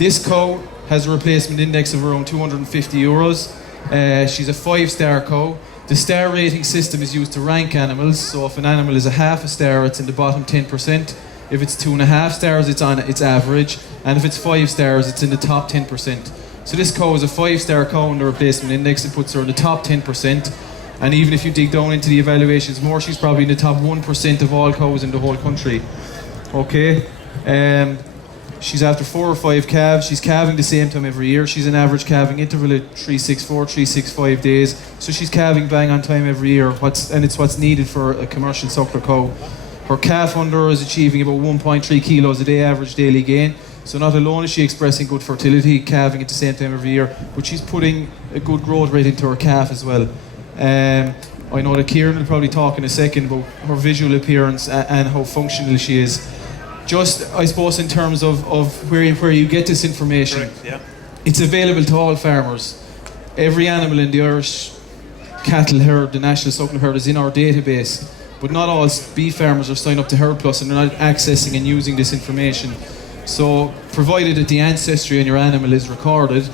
This cow has a replacement index of around 250 euros. She's a 5-star cow. The star rating system is used to rank animals, so if an animal is a half a star, it's in the bottom 10%. If it's 2.5 stars, it's on its average, and if it's 5 stars, it's in the top 10%. So this cow is a 5-star cow in the replacement index. It puts her in the top 10%, and even if you dig down into the evaluations more, she's probably in the top 1% of all cows in the whole country. Okay, she's after 4 or 5 calves. She's calving the same time every year. She's an average calving interval at 364, 365 days. So she's calving bang on time every year, and it's what's needed for a commercial suckler cow. Her calf under is achieving about 1.3 kilos a day average daily gain. So not alone is she expressing good fertility, calving at the same time every year, but she's putting a good growth rate into her calf as well. I know that Kieran will probably talk in a second about her visual appearance and how functional she is. Just, I suppose, in terms of where you get this information, correct, yeah. It's available to all farmers. Every animal in the Irish cattle herd, the National Suckler herd, is in our database, but not all beef farmers are signed up to Herd Plus and they're not accessing and using this information. So, provided that the ancestry on your animal is recorded,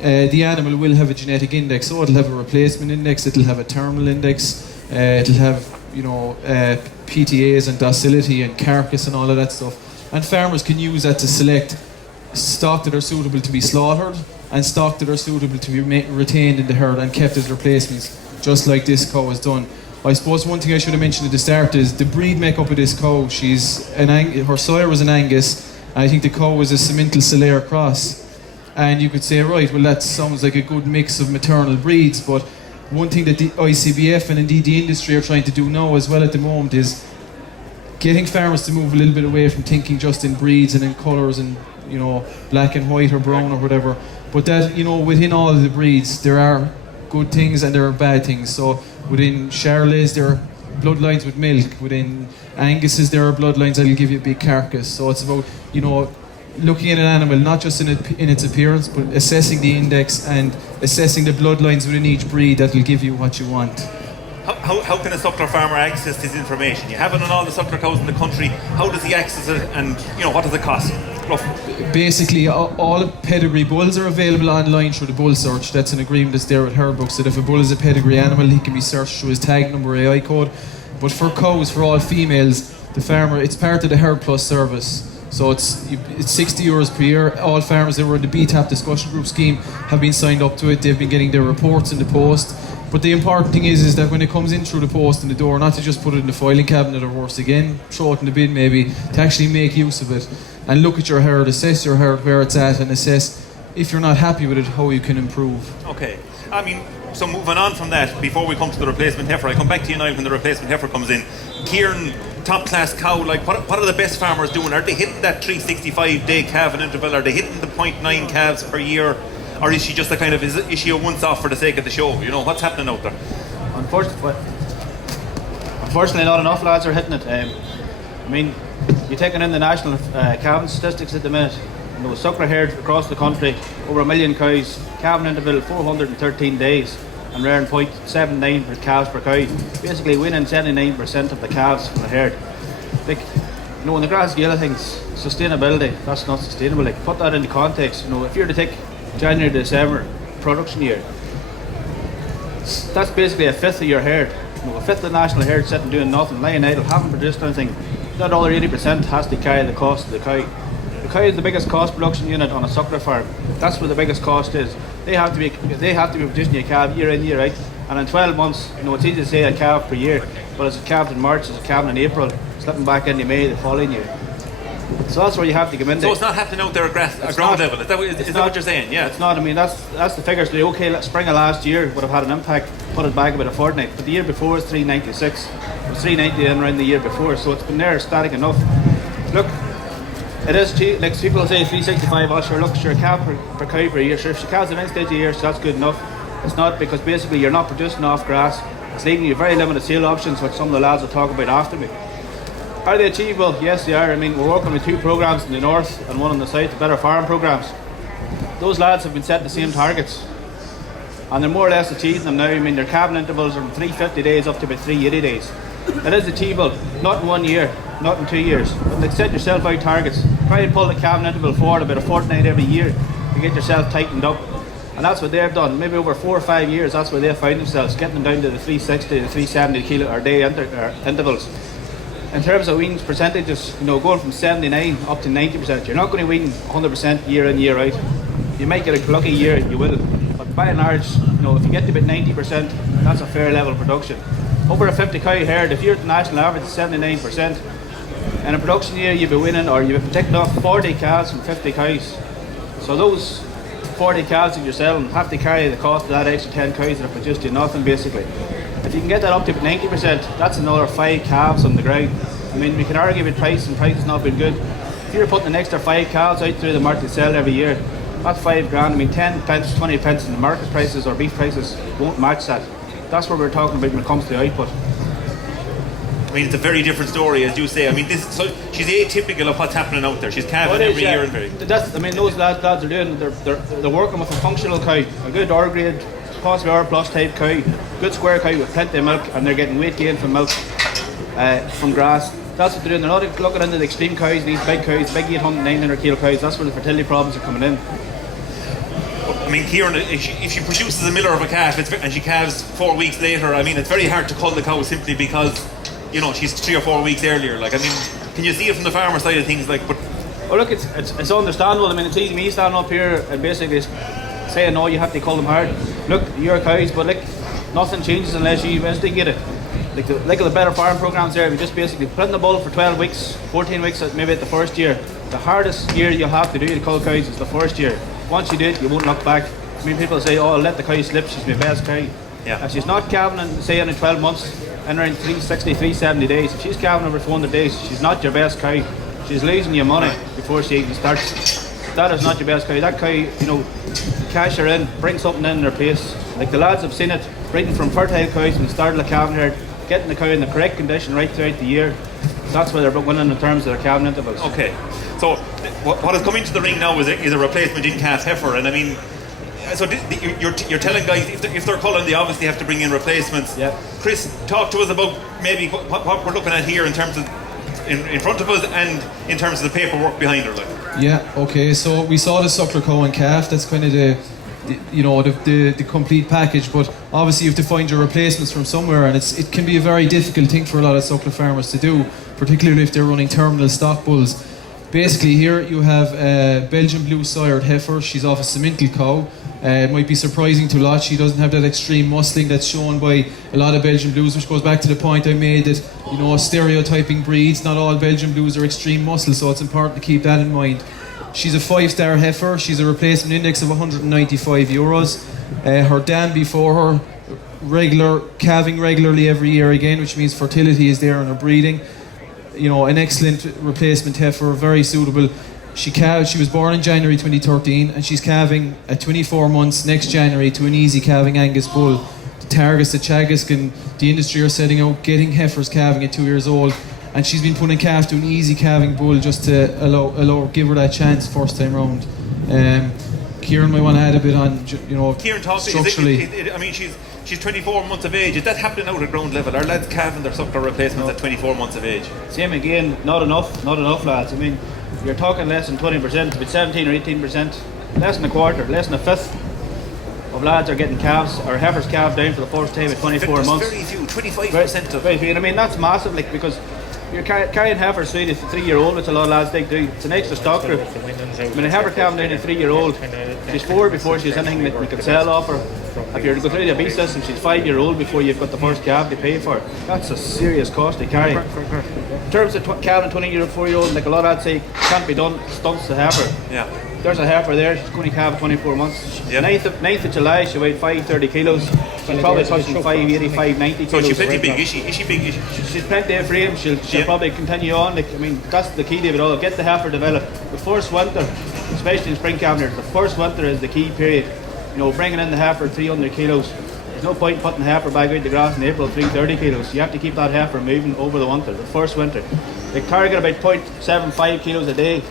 the animal will have a genetic index. So it'll have a replacement index, it'll have a terminal index, it'll have, PTAs and docility and carcass and all of that stuff. And farmers can use that to select stock that are suitable to be slaughtered and stock that are suitable to be retained in the herd and kept as replacements, just like this cow has done. I suppose one thing I should have mentioned at the start is the breed makeup of this cow. Her sire was an Angus, and I think the cow was a Simmental Solaire cross. And you could say, right, well, that sounds like a good mix of maternal breeds, but one thing that the ICBF and indeed the industry are trying to do now as well at the moment is getting farmers to move a little bit away from thinking just in breeds and in colours and, black and white or brown or whatever. But that, within all of the breeds, there are good things and there are bad things. So within Charolais, there are bloodlines with milk. Within Angus's, there are bloodlines that will give you a big carcass. So it's about, looking at an animal, not just in its appearance, but assessing the index and assessing the bloodlines within each breed that will give you what you want. How can a suckler farmer access this information? You have it on all the suckler cows in the country. How does he access it, and what does it cost? Basically, all pedigree bulls are available online through the bull search. That's an agreement that's there with Herd Books, that if a bull is a pedigree animal, he can be searched through his tag number AI code. But for cows, for all females, the farmer, it's part of the Herd Plus service. So it's 60 euros per year. All farmers that were in the BTAP discussion group scheme have been signed up to it. They've been getting their reports in the post. But the important thing is that when it comes in through the post in the door, not to just put it in the filing cabinet or worse again, throw it in the bin maybe, to actually make use of it and look at your herd, assess your herd where it's at, and assess if you're not happy with it, how you can improve. Okay. So moving on from that, before we come to the replacement heifer, I come back to you now when the replacement heifer comes in. Kieran, top class cow, what are the best farmers doing? Are they hitting that 365 day calving interval? Are they hitting the 0.9 calves per year? Or is she just is she a once off for the sake of the show? What's happening out there? Unfortunately, not enough lads are hitting it. You're taking in the national calving statistics at the minute. Suckler herds across the country, over 1 million cows, calving interval 413 days, and rearing 0.79 per calves per cow. Basically winning 79% of the calves from the herd. In the grand scale of things, sustainability, that's not sustainable. Put that into context. If you're to take January to December production year, that's basically a fifth of your herd. A fifth of the national herd sitting doing nothing, lying idle, haven't produced anything. That other 80% has to carry the cost of the cow. The cow is the biggest cost production unit on a suckler farm. That's where the biggest cost is. They have to be producing a calf year in, year out. And in 12 months, it's easy to say a calf per year, but it's a calf in March, it's a calf in April, slipping back into May the following year. So that's where you have to come in. So it's not happening out there at ground level. Is that what you're saying? Yeah. It's not. That's the figures. Spring of last year would have had an impact, put it back about a fortnight. But the year before was 396. It was 390 then around the year before. So it's been there static enough. Look, it is cheap. Like people say 365. Oh sure, look, sure, a calf per cow per year. Sure, if she calves an stage a year, so that's good enough. It's not, because basically you're not producing off grass. It's leaving you very limited sale options, which some of the lads will talk about after me. Are they achievable? Yes, they are. We're working with 2 programs in the north and one in the south, the Better Farm programs. Those lads have been setting the same targets, and they're more or less achieving them now. Their calving intervals are from 350 days up to about 380 days. It is achievable, not in 1 year, not in 2 years, but set yourself out targets. try and pull the calving interval forward about a fortnight every year to get yourself tightened up. And that's what they've done. Maybe over 4 or 5 years, that's where they find themselves, getting them down to the 360 to 370 kilo or day intervals. In terms of weaning percentages, going from 79 up to 90%, you're not going to wean 100% year in, year out. You might get a lucky year, you will. But by and large, if you get to about 90%, that's a fair level of production. Over a 50 cow herd, if you're at the national average of 79%, in a production year you've been winning, or you've been taking off 40 calves from 50 cows. So those 40 calves that you're selling have to carry the cost of that extra 10 cows that have produced you nothing, basically. If you can get that up to 90%, that's another 5 calves on the ground. I mean, we can argue with price, and price has not been good. If you're putting an extra 5 calves out through the market to sell every year, that's 5 grand. I mean, 10 pence, 20 pence in the market prices or beef prices won't match that. That's what we're talking about when it comes to the output. I mean, it's a very different story, as you say. I mean, she's atypical of what's happening out there. She's calving every year and very. Those lads are doing. They're working with a functional cow, a good R grade, possibly R plus type cow, good square cow with plenty of milk, and they're getting weight gain from milk, from grass. That's what they're doing. They're not looking into the extreme cows, these big cows, big 800, 900 kilo cows. That's where the fertility problems are coming in. I mean, Kieran, if she produces a miller of a calf and she calves 4 weeks later, I mean, it's very hard to cull the cow simply because, she's 3 or 4 weeks earlier. Like, I mean, can you see it from the farmer side of things? Like, but well, look, it's understandable. I mean, it's easy me standing up here and basically saying, no, you have to cull them hard. Look, you're cows, but like, nothing changes unless you investigate it. Like the better farm programs there, we just basically put in the bull for 12 weeks, 14 weeks maybe at the first year. The hardest year you'll have to do to cull cows is the first year. Once you do it, you won't look back. I mean, people say, oh, let the cow slip, she's my best cow. Yeah. If she's not calving in, say, in 12 months, and around 360, 370 days, if she's calving over 400 days, she's not your best cow. She's losing you money before she even starts. That is not your best cow. That cow, cash her in, bring something in their place. Like the lads have seen it, breeding from fertile cows from the start of the calving herd, getting the cow in the correct condition right throughout the year. That's where they're winning in terms of their calving intervals. Okay, so what is coming to the ring now is a replacement in calf heifer, and I mean, so you're telling guys if they're culling, they obviously have to bring in replacements. Yeah. Chris, talk to us about maybe what we're looking at here in terms of in front of us and in terms of the paperwork behind her. Like. Yeah. Okay. So we saw the suckler cow and calf. That's kind of the complete package. But obviously you have to find your replacements from somewhere, and it can be a very difficult thing for a lot of suckler farmers to do, particularly if they're running terminal stock bulls. Basically here you have a Belgian blue sired heifer. She's off a Simmental cow. It might be surprising to a lot. She doesn't have that extreme muscling that's shown by a lot of Belgian blues, which goes back to the point I made that, stereotyping breeds, not all Belgian blues are extreme muscle, so it's important to keep that in mind. She's a 5-star heifer. She's a replacement index of €195. Her dam before her, calving regularly every year again, which means fertility is there in her breeding. An excellent replacement heifer, very suitable. She was born in January 2013, and she's calving at 24 months next January to an easy calving Angus bull. The targets that Teagasc and the industry are setting out, getting heifers calving at 2 years old, and she's been putting calf to an easy calving bull just to give her that chance first time round. Kieran might want to add a bit on, Kieran, structurally. I mean, she's 24 months of age. Is that happening out at ground level? Are lads calving their suckler replacements at 24 months of age? Same again, not enough lads. I mean, you're talking less than 20%, about 17 or 18%, less than a quarter, less than a fifth of lads are getting calves or heifers calved down for the first time at 24 months. Very few, 25% of. Very few. I mean, that's massive, because you're carrying heifers through the 3-year-old, which a lot of lads think do. It's an extra stock group. I mean, a heifer calving down a 3-year-old, she's 4 before she's anything that you could sell off her. If you're to go through the beef system, she's 5-year-old before you've got the first calf to pay for. That's a serious cost to carry. In terms of calving 20-year-old, 4-year-old, like a lot of lads say, can't be done, stunts the heifer. Yeah. There's a heifer there, she's going to calve 24 months. Yep. 9th of July, she weighed 530 kilos. She's probably touching 580, 590 kilos. So she's pretty big, is she? Is she big? She's plenty of frame, she'll probably continue on. That's the key to it all. Get the heifer developed. The first winter, especially in spring calendar, the first winter is the key period. Bringing in the heifer 300 kilos. There's no point putting the heifer back out the grass in April 330 kilos. You have to keep that heifer moving over the winter, the first winter. They target about 0.75 kilos a day.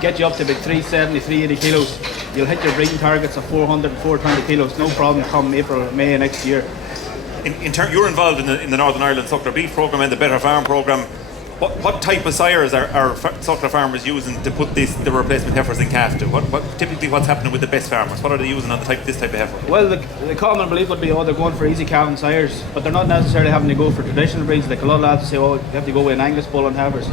Get you up to about 370, 380 kilos. You'll hit your breeding targets of 400 and 420 kilos. No problem come April, May next year. You're involved in the Northern Ireland Suckler Beef Programme and the Better Farm Programme. what type of sires are suckler farmers using to put the replacement heifers in calf to? What's happening with the best farmers? What are they using on this type of heifer? Well, the common belief would be, they're going for easy calving sires, but they're not necessarily having to go for traditional breeds. Like a lot of lads say, you have to go with an Angus bull on heifers.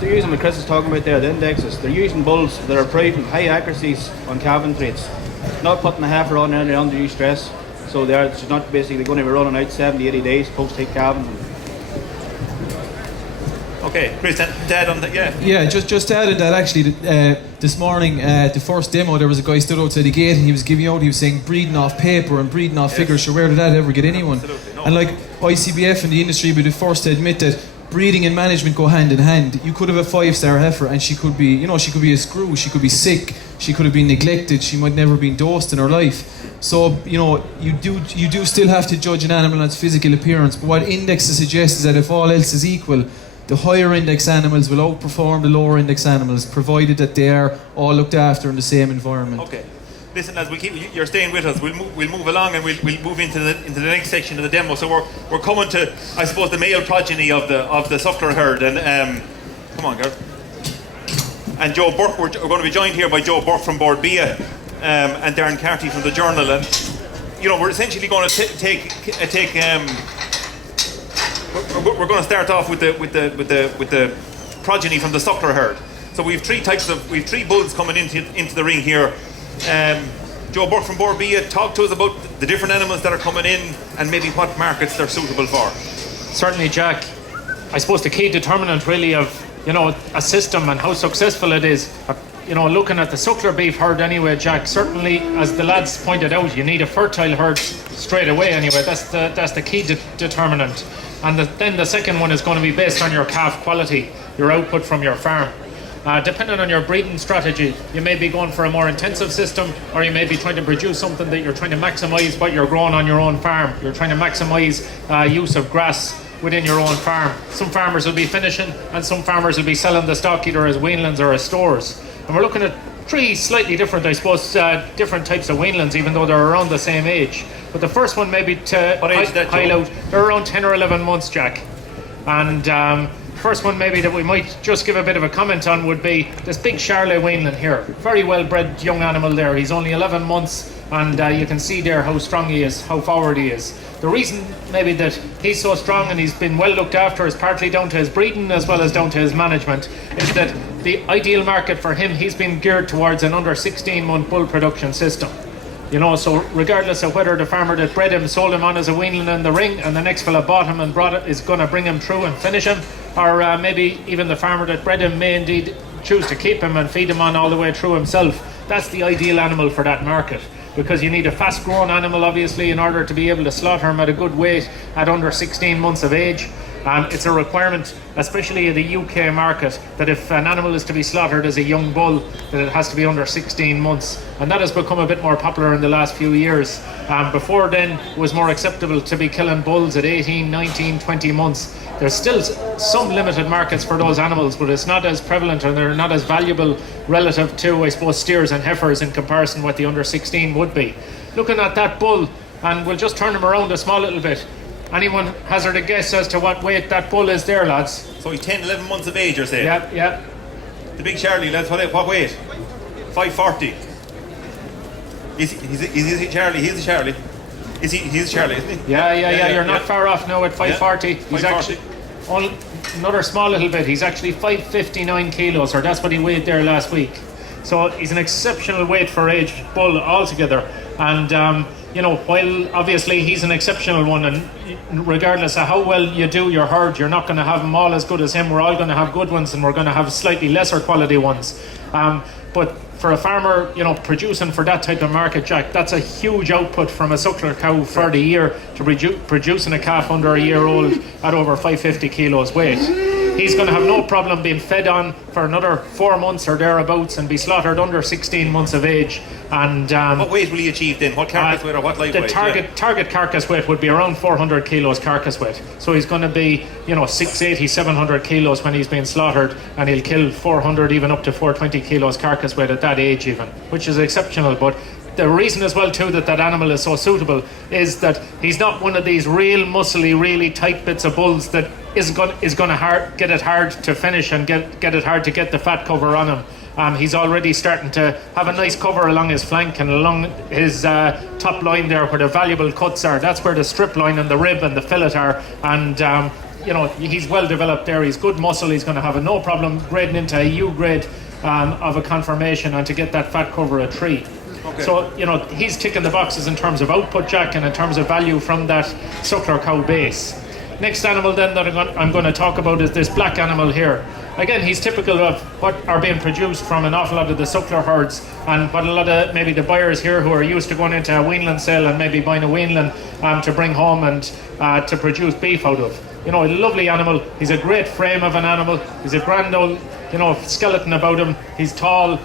They're using what Chris is talking about there, the indexes. They're using bulls that are proving high accuracies on calving traits, not putting the heifer on any undue stress. So she's not basically going to be running out 70, 80 days post-take calving. Okay, Chris, Dad on that, yeah. Yeah, just added that actually, this morning, the first demo, there was a guy stood outside the gate and he was saying breeding off paper and breeding off figures. Sure, where did that ever get anyone? Absolutely, no. And like ICBF in the industry would be the first to admit that breeding and management go hand in hand. You could have a 5-star heifer and she could be a screw, she could be sick, she could have been neglected, she might never have been dosed in her life. So, you do still have to judge an animal on its physical appearance, but what indexes suggest is that if all else is equal, the higher index animals will outperform the lower index animals, provided that they are all looked after in the same environment. Okay. Listen, as you're staying with us, we'll move along and we'll move into the next section of the demo. So we're coming to, I suppose, the male progeny of the Suckler herd. And come on, girl. And Joe Burke, we're going to be joined here by Joe Burke from Board Bia, and Darren Carty from the Journal. And we're essentially going to we're going to start off with the progeny from the Suckler herd. So we've three bulls coming into the ring here. Joe Burke from Board Bia, talk to us about the different animals that are coming in and maybe what markets they're suitable for. Certainly, Jack. I suppose the key determinant really of a system and how successful it is. Looking at the Suckler beef herd anyway, Jack. Certainly, as the lads pointed out, you need a fertile herd straight away. Anyway, that's the key determinant. And then the second one is going to be based on your calf quality, your output from your farm. Depending on your breeding strategy, you may be going for a more intensive system, or you may be trying to produce something that you're trying to maximise what you're growing on your own farm. You're trying to maximise use of grass within your own farm. Some farmers will be finishing, and some farmers will be selling the stock either as weanlings or as stores. And we're looking at three slightly different, I suppose, different types of weanlings, even though they're around the same age. But the first one maybe to highlight, they're around 10 or 11 months, Jack. And first one maybe that we might just give a bit of a comment on would be this big Charolais weanling here. Very well bred young animal there. He's only 11 months, and you can see there how strong he is, how forward he is. The reason maybe that he's so strong and he's been well looked after is partly down to his breeding as well as down to his management, is that the ideal market for him, he's been geared towards an under 16-month bull production system. So regardless of whether the farmer that bred him sold him on as a weanling in the ring and the next fella bought him and brought it is going to bring him through and finish him, or maybe even the farmer that bred him may indeed choose to keep him and feed him on all the way through himself, that's the ideal animal for that market. Because you need a fast-growing animal, obviously, in order to be able to slaughter him at a good weight at under 16 months of age. It's a requirement, especially in the UK market, that if an animal is to be slaughtered as a young bull, that it has to be under 16 months. And that has become a bit more popular in the last few years. Before then, it was more acceptable to be killing bulls at 18, 19, 20 months. There's still some limited markets for those animals, but it's not as prevalent and they're not as valuable relative to, I suppose, steers and heifers in comparison with the under 16 would be. Looking at that bull, and we'll just turn him around a small little bit. Anyone hazard a guess as to what weight that bull is there, lads? So he's 10, 11 months of age, you're saying? Yeah. The big Charlie, lads, what weight? 540. Is he Charlie? He's a Charlie. He's a Charlie, isn't he? Yeah. You're not far off now at 540. Yeah. He's 540. Actually another small little bit. He's actually 559 kilos, or that's what he weighed there last week. So he's an exceptional weight for age bull altogether. And while obviously he's an exceptional one, and regardless of how well you do your herd, you're not going to have them all as good as him. We're all going to have good ones, and we're going to have slightly lesser quality ones. But for a farmer, producing for that type of market, Jack, that's a huge output from a Suckler cow for the year to producing a calf under a year old at over 550 kilos weight. He's going to have no problem being fed on for another 4 months or thereabouts and be slaughtered under 16 months of age. And what weight will he achieve then? What carcass weight or what live weight? The target carcass weight would be around 400 kilos carcass weight. So he's going to be 680, 700 kilos when he's being slaughtered, and he'll kill 400, even up to 420 kilos carcass weight at that age even, which is exceptional. But the reason as well too that animal is so suitable is that he's not one of these real muscly, really tight bits of bulls that is going to get it hard to finish and get it hard to get the fat cover on him. He's already starting to have a nice cover along his flank and along his top line there where the valuable cuts are. That's where the strip line and the rib and the fillet are. And he's well developed there. He's good muscle. He's going to have no problem grading into a U grade of a conformation and to get that fat cover a 3. Okay. So, he's ticking the boxes in terms of output, Jack, and in terms of value from that Suckler cow base. Next animal then that I'm going to talk about is this black animal here. Again, he's typical of what are being produced from an awful lot of the Suckler herds and what a lot of maybe the buyers here who are used to going into a weanling sale and maybe buying a weanling to bring home and to produce beef out of. A lovely animal. He's a great frame of an animal. He's a grand old, skeleton about him. He's tall.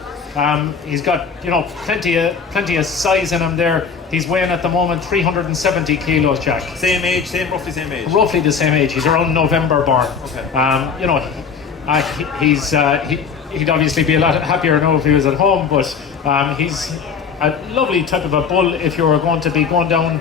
He's got, plenty of size in him there. He's weighing at the moment 370 kilos, Jack. Roughly same age? Roughly the same age. He's around November born. Okay. He'd obviously be a lot happier now if he was at home, but he's a lovely type of a bull if you were going to be going down,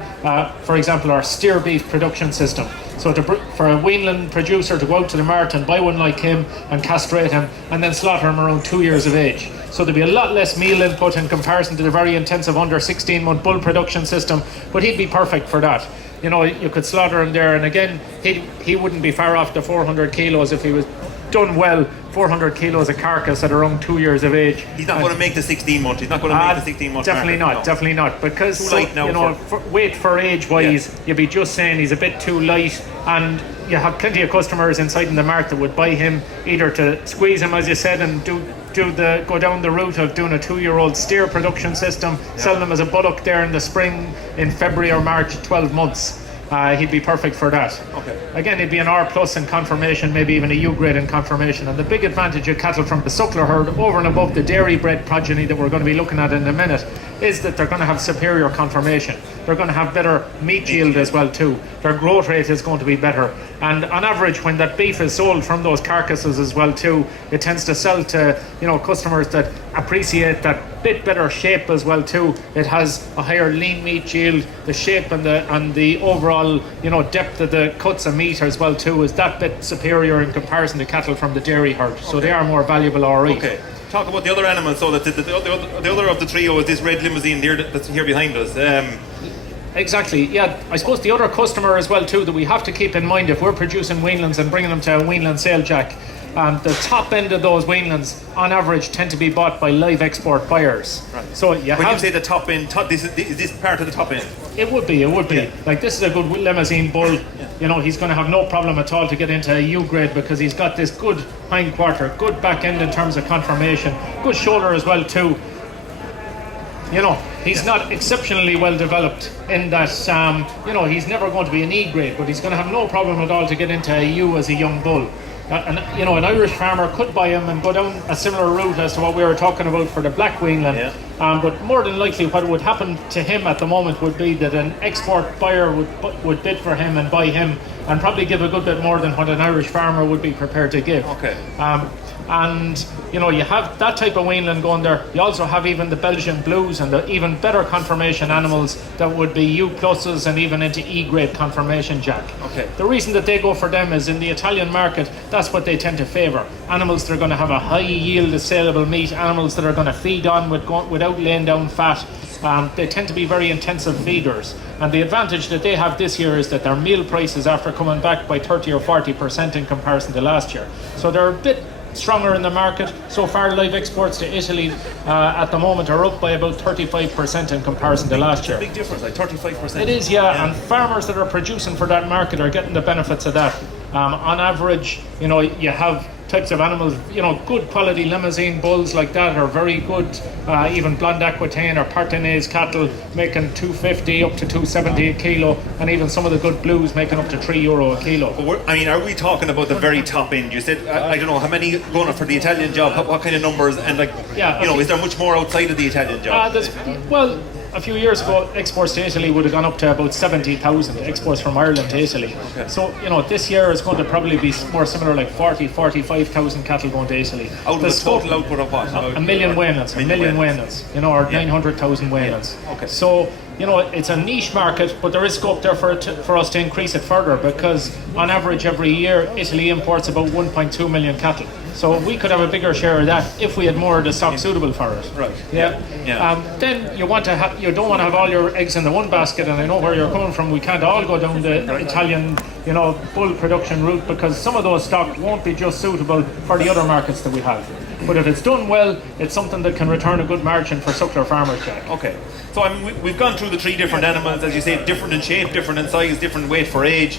for example, our steer beef production system. So for a weanling producer to go out to the mart and buy one like him and castrate him and then slaughter him around 2 years of age. So there'd be a lot less meal input in comparison to the very intensive under 16-month bull production system, but he'd be perfect for that. You could slaughter him there, and again, he wouldn't be far off the 400 kilos if he was done well. 400 kilos of carcass at around 2 years of age. He's not going to make the 16 month. He's not going to make the 16 month. Definitely market, not. no. Definitely not. Because too light now weight for age wise, you'd be just saying he's a bit too light, and you have plenty of customers inside in the market that would buy him either to squeeze him, as you said, and go down the route of doing a 2-year-old steer production system, selling them as a bullock there in the spring, in February or March, 12 months. He'd be perfect for that. Okay. Again, he'd be an R plus in conformation, maybe even a U grade in conformation. And the big advantage of cattle from the Suckler herd over and above the dairy bred progeny that we're going to be looking at in a minute is that they're going to have superior conformation. They're going to have better meat yield as well too. Their growth rate is going to be better. And on average, when that beef is sold from those carcasses as well too, it tends to sell to customers that appreciate that bit better shape as well too. It has a higher lean meat yield. The shape and the overall depth of the cuts of meat as well too is that bit superior in comparison to cattle from the dairy herd. So they are more valuable already. Okay. Talk about the other animals. So that the other of the trio is this red limousine here that's here behind us. Exactly, yeah. I suppose the other customer as well too that we have to keep in mind if we're producing weanlings and bringing them to a weanling sale, Jack, the top end of those weanlings on average tend to be bought by live export buyers. Right. So when you say the top end, is this part of the top end? It would be. Yeah. Like, this is a good limousine bull. Yeah. He's going to have no problem at all to get into a U grade because he's got this good hind quarter, good back end in terms of conformation, good shoulder as well too. He's not exceptionally well developed in that, he's never going to be an E grade, but he's going to have no problem at all to get into a U as a young bull. An Irish farmer could buy him and go down a similar route as to what we were talking about for the black weanling. Yeah. But more than likely what would happen to him at the moment would be that an export buyer would bid for him and buy him and probably give a good bit more than what an Irish farmer would be prepared to give. Okay. And you have that type of weanling going there. You also have even the Belgian blues and the even better conformation animals that would be U pluses and even into E grade conformation, Jack. Okay. The reason that they go for them is in the Italian market, that's what they tend to favour. Animals that are going to have a high yield of saleable meat, animals that are going to feed on without laying down fat. They tend to be very intensive feeders. And the advantage that they have this year is that their meal prices after coming back by 30 or 40% in comparison to last year. So they're a bit stronger in the market. So far, live exports to Italy at the moment are up by about 35% in comparison to last year. Big difference, like 35%. It is, yeah. And farmers that are producing for that market are getting the benefits of that. On average, you have types of animals, good quality limousine bulls like that are very good, even blonde Aquitaine or Partenay cattle making 250 up to 270 a kilo, and even some of the good blues making up to €3 a kilo. But are we talking about the very top end? You said, I don't know, how many going up for the Italian job, what kind of numbers, and is there much more outside of the Italian job? A few years ago, exports to Italy would have gone up to about 70,000 exports from Ireland to Italy. Okay. So, this year is going to probably be more similar, like 45,000 cattle going to Italy. Out of the total output of what? A million weanlings, or 900,000 weanlings. Yeah. Okay. So, it's a niche market, but there is scope there for us to increase it further, because on average every year Italy imports about 1.2 million cattle. So we could have a bigger share of that if we had more of the stock suitable for it. Right. Yeah. Then you don't want to have all your eggs in the one basket, and I know where you're coming from. We can't all go down the Italian, bull production route, because some of those stock won't be just suitable for the other markets that we have. But if it's done well, it's something that can return a good margin for Suckler farmers, Jack. Okay. So we've gone through the 3 different animals, as you say, different in shape, different in size, different weight for age.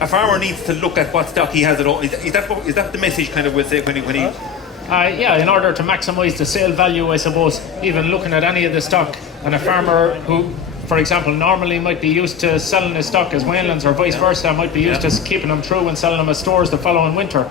A farmer needs to look at what stock he has at home. Is that the message kind of we'll say when he? In order to maximise the sale value, I suppose, even looking at any of the stock, and a farmer who, for example, normally might be used to selling his stock as Waynelands, or vice versa, might be used to keeping them through and selling them as stores the following winter.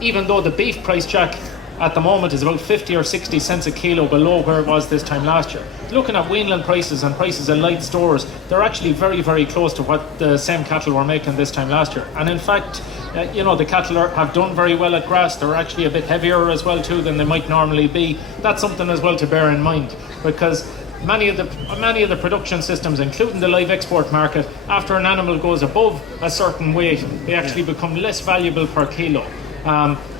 Even though the beef price, Jack, at the moment is about 50 or 60 cents a kilo below where it was this time last year. Looking at Wayneland prices and prices in light stores, they're actually very, very close to what the same cattle were making this time last year. And in fact, the cattle have done very well at grass. They're actually a bit heavier as well too than they might normally be. That's something as well to bear in mind, because many of the production systems, including the live export market, after an animal goes above a certain weight, they actually become less valuable per kilo.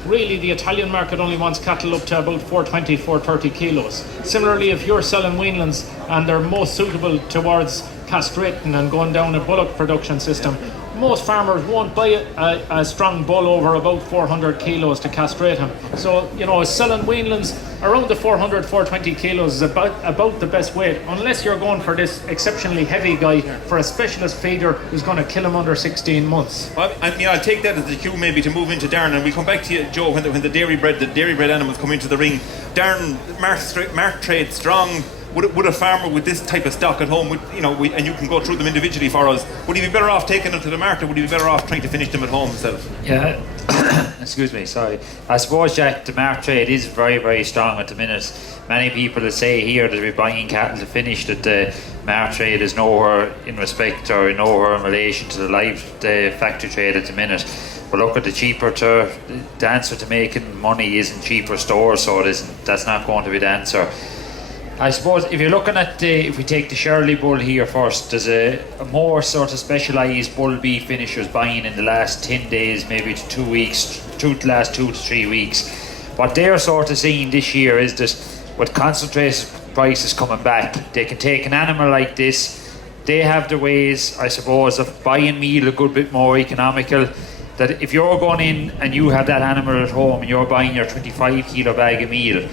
Really, the Italian market only wants cattle up to about 420, 430 kilos. Similarly, if you're selling Waynelands and they're most suitable towards castrating and going down a bullock production system, most farmers won't buy a strong bull over about 400 kilos to castrate him. So, selling Waynelands around the 400, 420 kilos is about the best weight, unless you're going for this exceptionally heavy guy for a specialist feeder who's going to kill him under 16 months. Well, I'll take that as the cue maybe to move into Darren, and we'll come back to you, Joe, when the dairy bred animals come into the ring. Darren, mark trade strong. Would a farmer with this type of stock at home, and you can go through them individually for us, would he be better off taking them to the market, or would he be better off trying to finish them at home himself? Yeah, excuse me, sorry. I suppose, Jack, the mark trade is very, very strong at the minute. Many people will say here that we're buying cattle to finish, that the mark trade is nowhere in respect or nowhere in relation to the factory trade at the minute. But look at the answer to making money isn't cheaper stores, so that's not going to be the answer. I suppose if you're looking at if we take the Shirley bull here first, there's a more sort of specialised bull beef finishers buying in the last 10 days, maybe to 2 weeks, the last 2 to 3 weeks. What they're sort of seeing this year is that with concentrated prices coming back, they can take an animal like this. They have the ways, I suppose, of buying meal a good bit more economical. That if you're going in and you have that animal at home and you're buying your 25 kilo bag of meal,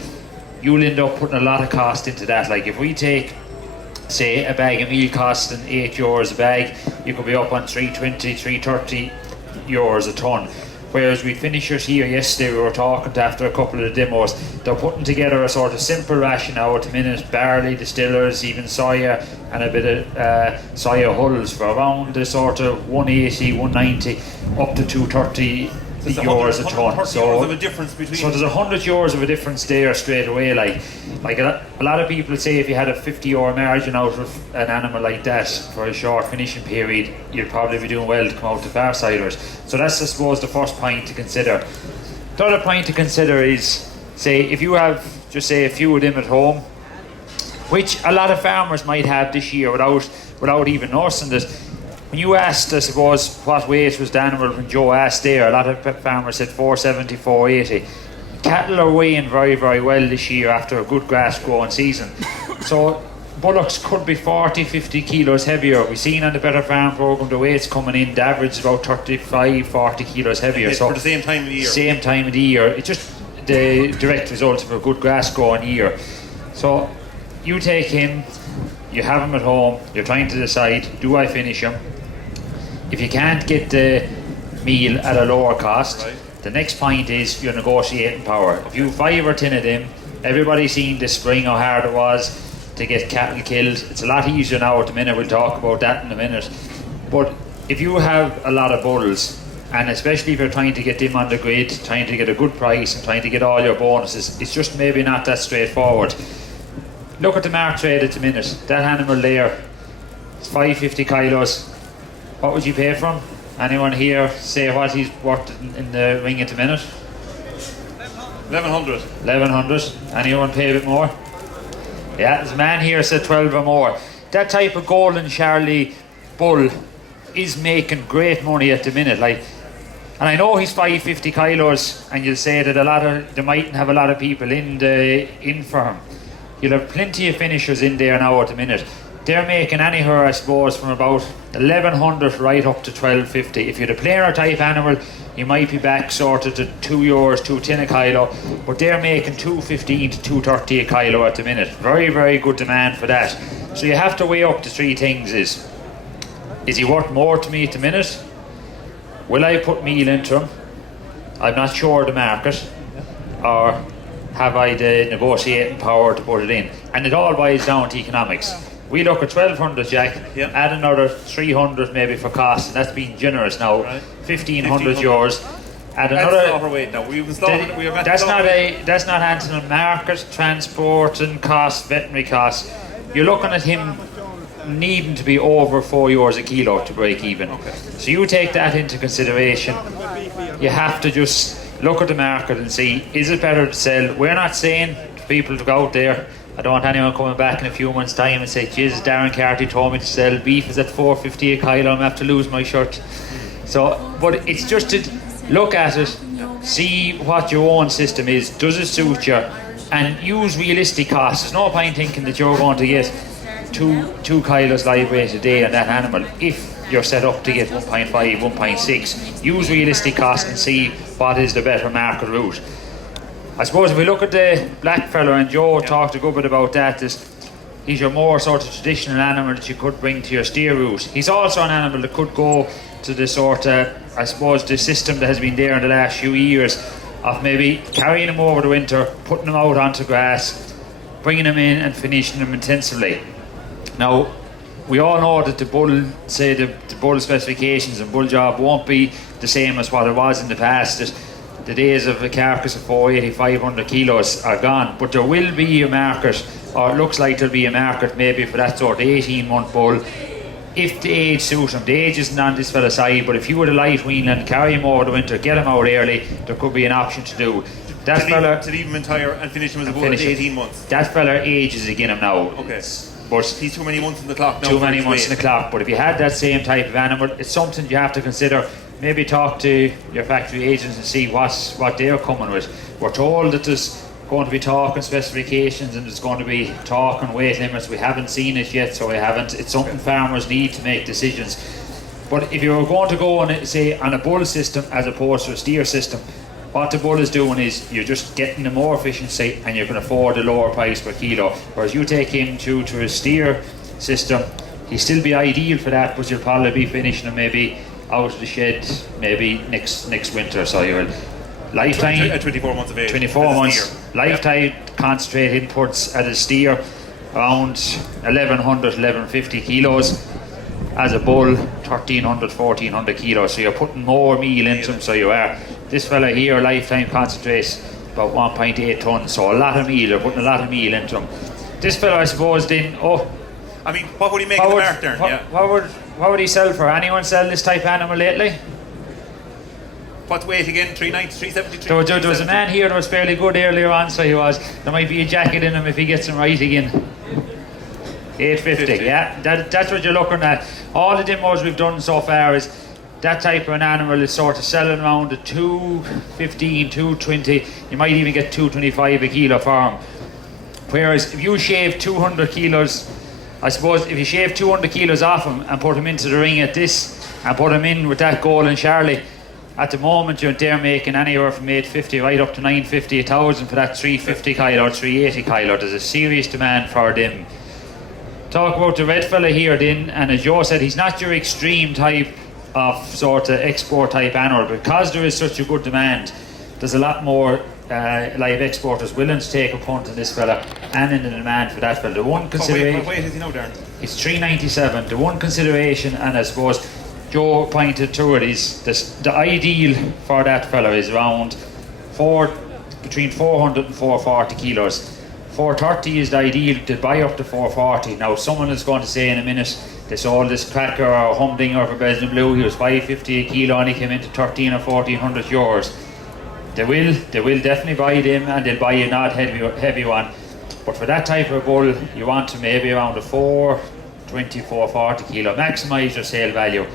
you'll end up putting a lot of cost into that. Like if we take, say, a bag of meal costing €8 a bag, you could be up on 320, 330 euros a tonne. Whereas we finishers here yesterday, we were talking to after a couple of the demos, they're putting together a sort of simple ration now at the minute, barley, distillers, even soya, and a bit of soya hulls for around the sort of 180, 190, up to 230 euros a tonne. So there's €100 of a difference there straight away. Like a lot of people say if you had a €50 margin out of an animal like that for a short finishing period, you'd probably be doing well to come out to farsiders. So that's, I suppose, the first point to consider. The other point to consider is, say, if you have just say a few of them at home, which a lot of farmers might have this year without even noticing this. When you asked, I suppose, what weight was the animal when Joe asked there, a lot of farmers said 470, 480. Cattle are weighing very, very well this year after a good grass growing season. So bullocks could be 40, 50 kilos heavier. We've seen on the Better Farm programme the weights coming in, the average is about 35, 40 kilos heavier. So for the same time of the year. Same time of the year. It's just the direct result of a good grass growing year. So you take him, you have him at home, you're trying to decide, do I finish him? If you can't get the meal at a lower cost, right, the next point is your negotiating power. If you have 5 or 10 of them, everybody's seen this spring how hard it was to get cattle killed. It's a lot easier now at the minute, we'll talk about that in a minute. But if you have a lot of bulls, and especially if you're trying to get them on the grid, trying to get a good price and trying to get all your bonuses, it's just maybe not that straightforward. Look at the mark trade at the minute. That animal there, it's 550 kilos. What would you pay for him? Anyone here say what he's worth in the ring at the minute? 1100. 1100. Anyone pay a bit more? Yeah, there's a man here said 12 or more. That type of golden Charlie bull is making great money at the minute. Like, and I know he's 550 kilos, and you'll say that they mightn't have a lot of people in for him. You'll have plenty of finishers in there now at the minute. They're making anywhere, I suppose, from about 1100 right up to 1250. If you're the player type animal, you might be back sort of to €2, €2.10 a kilo, but they're making 215 to 230 a kilo at the minute. Very, very good demand for that. So you have to weigh up the three things: is he worth more to me at the minute? Will I put meal into him? I'm not sure of the market. Or have I the negotiating power to put it in? And it all boils down to economics. We look at 1200, Jack, add another 300 maybe for cost, and that's being generous now. Right. 1500 yours. Add another. That's overweight now. That's not answering market, transport and cost, veterinary costs. You're looking at him needing to be over €4 a kilo to break even. Okay. So you take that into consideration. You have to just look at the market and see, is it better to sell? We're not saying to people to go out there. I don't want anyone coming back in a few months' time and say, Jesus, Darren Carty told me to sell beef is at $4.50 a kilo, I'm going to have to lose my shirt. So, but it's just to look at it, see what your own system is, does it suit you, and use realistic costs. There's no point thinking that you're going to get two kilos live weight a day on that animal. If you're set up to get 1.5, 1.6, use realistic costs and see what is the better market route. I suppose if we look at the black fella, and Joe talked a good bit about that, he's your more sort of traditional animal that you could bring to your steer route. He's also an animal that could go to the sort of, I suppose, the system that has been there in the last few years of maybe carrying him over the winter, putting him out onto grass, bringing him in and finishing him intensively. Now, we all know that the bull specifications and bull job won't be the same as what it was in the past. That the days of a carcass of 480, 500 kilos are gone, but there will be a market, or it looks like there'll be a market maybe for that sort of 18-month bull, if the age suits him. The age isn't on this fella's side, but if you were to light wean and carry him over the winter, get him out early, there could be an option to do. To leave him entire and finish him as a bull at 18 months. That fella ages again him now. Okay. But he's too many months in the clock now. Too many months in the clock. But if you had that same type of animal, it's something you have to consider. Maybe talk to your factory agents and see what they're coming with. We're told that there's going to be talk and specifications, and there's going to be talk and weight limits. We haven't seen it yet, so we haven't. It's something farmers need to make decisions. But if you're going to go on, say, on a bull system as opposed to a steer system, what the bull is doing is you're just getting the more efficiency and you can afford a lower price per kilo. Whereas you take him to a steer system, he'll still be ideal for that, but you'll probably be finishing him maybe out of the shed maybe next winter. So you're lifetime at 24 months of age. 24 months. Lifetime concentrate inputs at a steer around 1100, 1150 kilos. As a bull, 1300, 1400 kilos. So you're putting more meal into them. So you are. This fella here, lifetime concentrates about 1.8 tons. So a lot of meal. You're putting a lot of meal into them. This fella, I suppose, then. I mean, what would he make in the market there? What would he sell for? Anyone sell this type of animal lately? What weight again? 390, 370? There was a man here that was fairly good earlier on, so he was. There might be a jacket in him if he gets him right again. 850, yeah. That's what you're looking at. All the demos we've done so far is that type of an animal is sort of selling around the 215, 220. You might even get 225 a kilo for him. Whereas if you shave 200 kilos, I suppose if you shave 200 kilos off him and put him into the ring at this and put him in with that golden Charlie, at the moment they're making anywhere from 850 right up to 950, 1,000 for that 350 kilo or 380 kilo. There's a serious demand for them. Talk about the red fella here then, and as Joe said, he's not your extreme type of sort of export type animal. Because there is such a good demand, there's a lot more live exporters willing to take a punt on this fella and in the demand for that fella. The one consideration, what weight is he now, Darren? It's 397. The one consideration, and I suppose Joe pointed to it, is the ideal for that fella is around between 400 and 440 kilos. 430 is the ideal to buy up to 440. Now someone is going to say in a minute they sold this cracker or humdinger for Belgian Blue, he was 550 a kilo and he came into 13 or 1400 euros. They will definitely buy them, and they'll buy a not heavy one. But for that type of bull, you want to maybe around a 420, 440 kilo, maximise your sale value.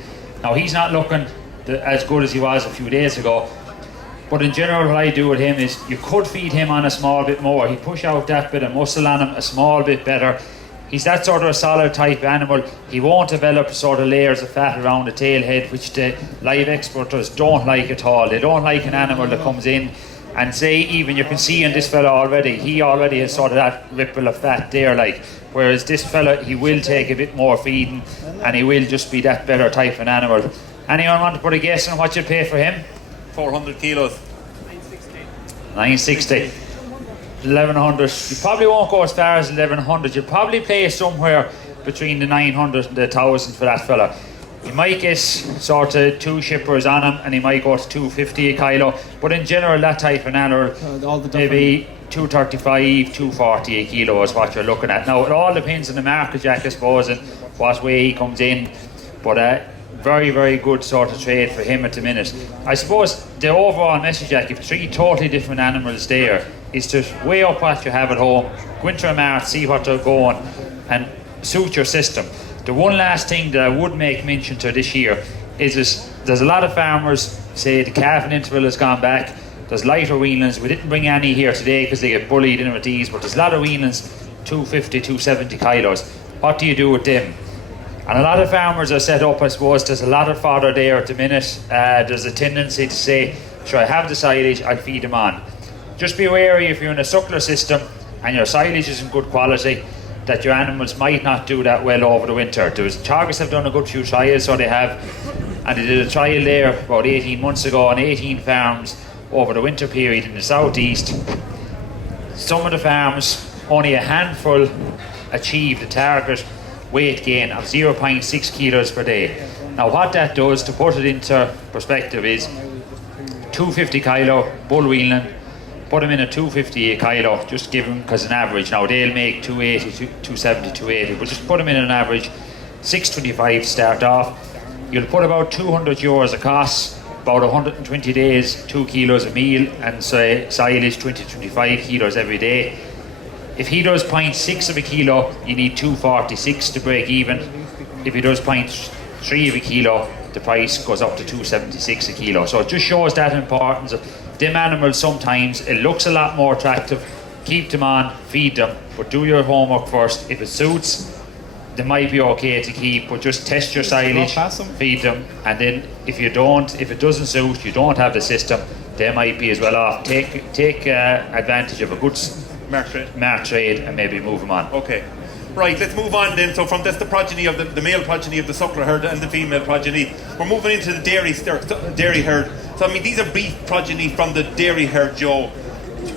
Now he's not looking as good as he was a few days ago, but in general what I do with him is you could feed him on a small bit more. He'd push out that bit of muscle on him a small bit better. He's that sort of a solid type animal. He won't develop sort of layers of fat around the tail head, which the live exporters don't like at all. They don't like an animal that comes in and say, even you can see in this fella already, he already has sort of that ripple of fat there, like, whereas this fella, he will take a bit more feeding and he will just be that better type of animal. Anyone want to put a guess on what you'd pay for him? 400 kilos. 960. 1100. You probably won't go as far as 1100. You'll probably pay somewhere between the 900 and the 1000 for that fella. You might get sort of 2 shippers on him and he might go to 250 a kilo, but in general that type of animal maybe 235, 240 a kilo is what you're looking at. Now it all depends on the market, Jack, I suppose, and what way he comes in, but very, very good sort of trade for him at the minute. I suppose the overall message, Jack, if 3 totally different animals there, is to weigh up what you have at home, go into a mart, see what they're going and suit your system. The one last thing that I would make mention to this year is there's a lot of farmers say the calving interval has gone back. There's lighter weanlings. We didn't bring any here today because they get bullied in with these, but there's a lot of weanlings, 250, 270 kilos. What do you do with them? And a lot of farmers are set up, I suppose, there's a lot of fodder there at the minute. There's a tendency to say, sure, I have the silage, I'll feed them on. Just be wary if you're in a suckler system and your silage is in good quality, that your animals might not do that well over the winter. Teagasc have done a good few trials, so they have, and they did a trial there about 18 months ago on 18 farms over the winter period in the southeast. Some of the farms, only a handful achieved a target weight gain of 0.6 kilos per day. Now what that does, to put it into perspective, is 250 kilo bull weanling, put them in a 250 a kilo, just give them, because an average, now they'll make 280, 270, 280, but just put them in an average 625 to start off. You'll put about €200 a cost, about 120 days, 2 kilos a meal, and silage 20-25 kilos every day. If he does 0.6 of a kilo, you need 246 to break even. If he does 0.3 of a kilo, the price goes up to 276 a kilo. So it just shows that importance of them animals. Sometimes it looks a lot more attractive. Keep them on, feed them, but do your homework first. If it suits, they might be okay to keep, but just test your silage, feed them, and then if it doesn't suit, you don't have the system, they might be as well off. Take advantage of a good mart trade and maybe move them on. Okay. Right, let's move on then. So from that's the progeny of the male progeny of the suckler herd and the female progeny. We're moving into the dairy herd. So I mean, these are beef progeny from the dairy herd, Joe.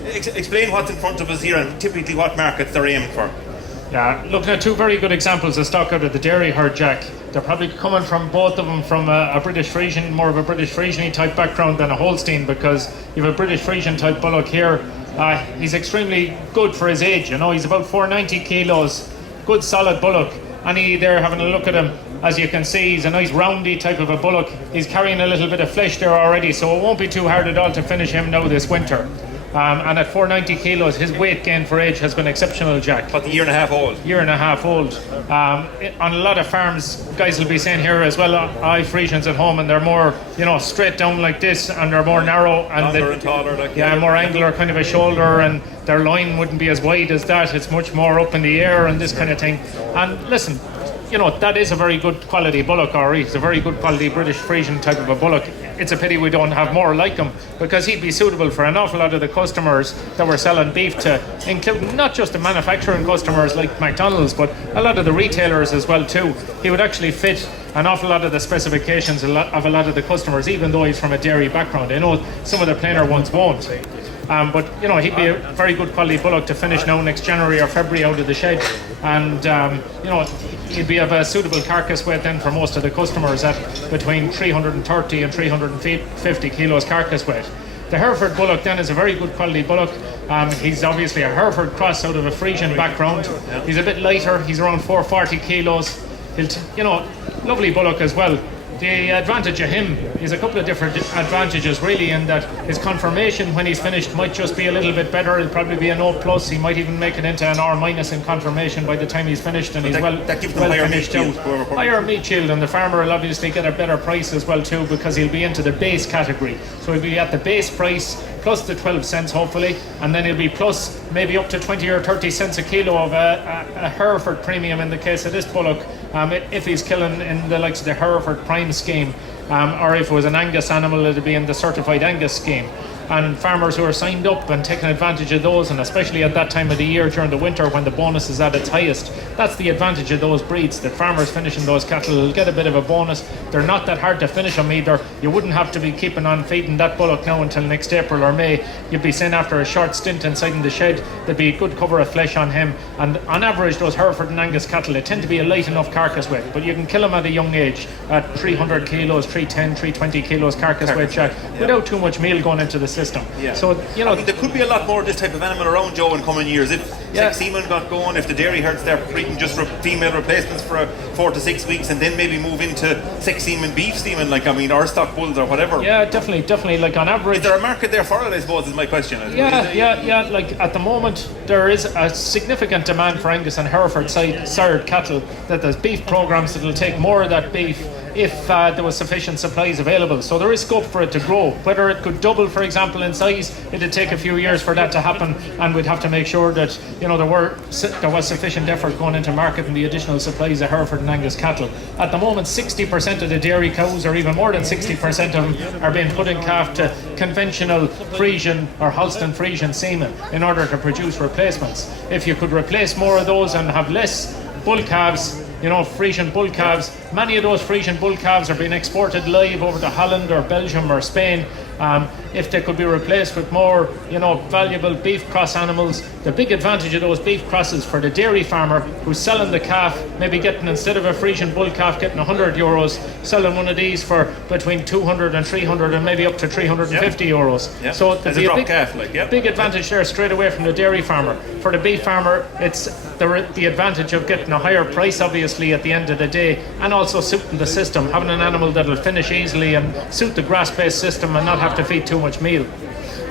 Explain what's in front of us here and typically what markets they're aiming for. Yeah, looking at 2 very good examples of stock out of the dairy herd, Jack. They're probably coming from both of them from a British Friesian, more of a British Friesian type background than a Holstein, because you have a British Friesian type bullock here. He's extremely good for his age, you know, he's about 490 kilos, good solid bullock. Annie there having a look at him, as you can see, he's a nice roundy type of a bullock. He's carrying a little bit of flesh there already, so it won't be too hard at all to finish him now this winter. And at 490 kilos, his weight gain for age has been exceptional, Jack. About a year and a half old. Year and a half old. On a lot of farms, guys will be saying here as well, Friesians at home, and they're more, you know, straight down like this, and they're more narrow. And longer and taller. Like more angular kind of a shoulder, and their line wouldn't be as wide as that. It's much more up in the air and this kind of thing. And listen, you know, that is a very good quality bullock, or he's a very good quality British Friesian type of a bullock. It's a pity we don't have more like him, because he'd be suitable for an awful lot of the customers that we're selling beef to, including not just the manufacturing customers like McDonald's, but a lot of the retailers as well too. He would actually fit an awful lot of the specifications of a lot of the customers, even though he's from a dairy background. I know some of the plainer ones won't. But you know, he'd be a very good quality bullock to finish now next January or February out of the shed, and you know, he'd be of a suitable carcass weight then for most of the customers at between 330 and 350 kilos carcass weight. The Hereford bullock then is a very good quality bullock. He's obviously a Hereford cross out of a Friesian background. He's a bit lighter. He's around 440 kilos. You know, lovely bullock as well. the advantage of him is a couple of different advantages really, in that his confirmation when he's finished might just be a little bit better. It'll probably be an O+. He might even make it into an R- in confirmation by the time he's finished, and he's that gives them higher meat finished yield, out. Higher meat yield, and the farmer will obviously get a better price as well too, because he'll be into the base category. So he'll be at the base price plus the 12 cents hopefully, and then he'll be plus maybe up to 20 or 30 cents a kilo of a Hereford premium in the case of this bullock, if he's killing in the likes of the Hereford Prime scheme, or if it was an Angus animal, it'd be in the certified Angus scheme. And farmers who are signed up and taking advantage of those, and especially at that time of the year during the winter when the bonus is at its highest, that's the advantage of those breeds, that farmers finishing those cattle will get a bit of a bonus. They're not that hard to finish them either. You wouldn't have to be keeping on feeding that bullock now until next April or May. You'd be saying after a short stint inside in the shed, there'd be a good cover of flesh on him. And on average, those Hereford and Angus cattle, they tend to be a light enough carcass weight, but you can kill them at a young age at 300 kilos, 310, 320 kilos carcass weight, Jack, without too much meal going into the system. Yeah. So, you know, I mean, there could be a lot more of this type of animal around, Joe, in coming years. If sex semen got going, if the dairy herds start breeding just for female replacements for 4 to 6 weeks, and then maybe move into sex semen, beef semen, like, I mean, our stock bulls or whatever. Yeah, definitely. Like on average, is there a market there for it, I suppose, is my question. Yeah. Like at the moment, there is a significant demand for Angus and Hereford sired cattle, that there's beef programs that will take more of that beef if there was sufficient supplies available. So there is scope for it to grow. Whether it could double, for example, in size, it'd take a few years for that to happen, and we'd have to make sure that, you know, there was sufficient effort going into marketing the additional supplies of Hereford and Angus cattle. At the moment, 60% of the dairy cows, or even more than 60% of them, are being put in calf to conventional Frisian or Holstein Frisian semen in order to produce replacements. If you could replace more of those and have less bull calves, you know, Frisian bull calves. Many of those Frisian bull calves are being exported live over to Holland or Belgium or Spain. If they could be replaced with more, you know, valuable beef cross animals, the big advantage of those beef crosses for the dairy farmer who's selling the calf, maybe getting, instead of a Frisian bull calf getting €100, selling one of these for between 200 and 300 and maybe up to 350 euros. Yep. So there's a drop calf, big advantage there straight away from the dairy farmer. For the beef farmer, it's the advantage of getting a higher price, obviously, at the end of the day, and also suiting the system, having an animal that'll finish easily and suit the grass-based system and not have to feed too much meal.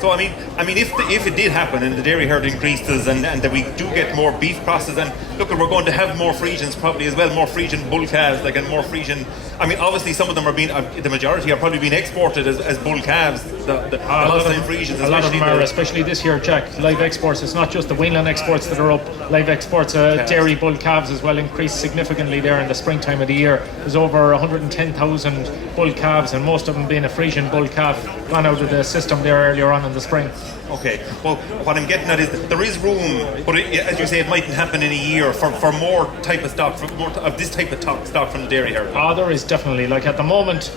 So I mean, if it did happen and the dairy herd increases and that we do get more beef crosses, and look, we're going to have more Frisians probably as well, more Frisian bull calves, like, and more Frisian. I mean, obviously some of them are being, the majority are probably being exported as bull calves. The Holstein Frisians, a lot of them are, especially this year, Jack. Live exports. It's not just the weanling exports that are up. Live exports, dairy bull calves as well, increased significantly there in the springtime of the year. There's over 110,000 bull calves, and most of them being a Frisian bull calf gone out of the system there earlier on in the spring. Okay, well, what I'm getting at is that there is room, but as you say, it mightn't happen in a year for more type of stock, for more of this type of stock from the dairy herd. There is definitely. Like at the moment,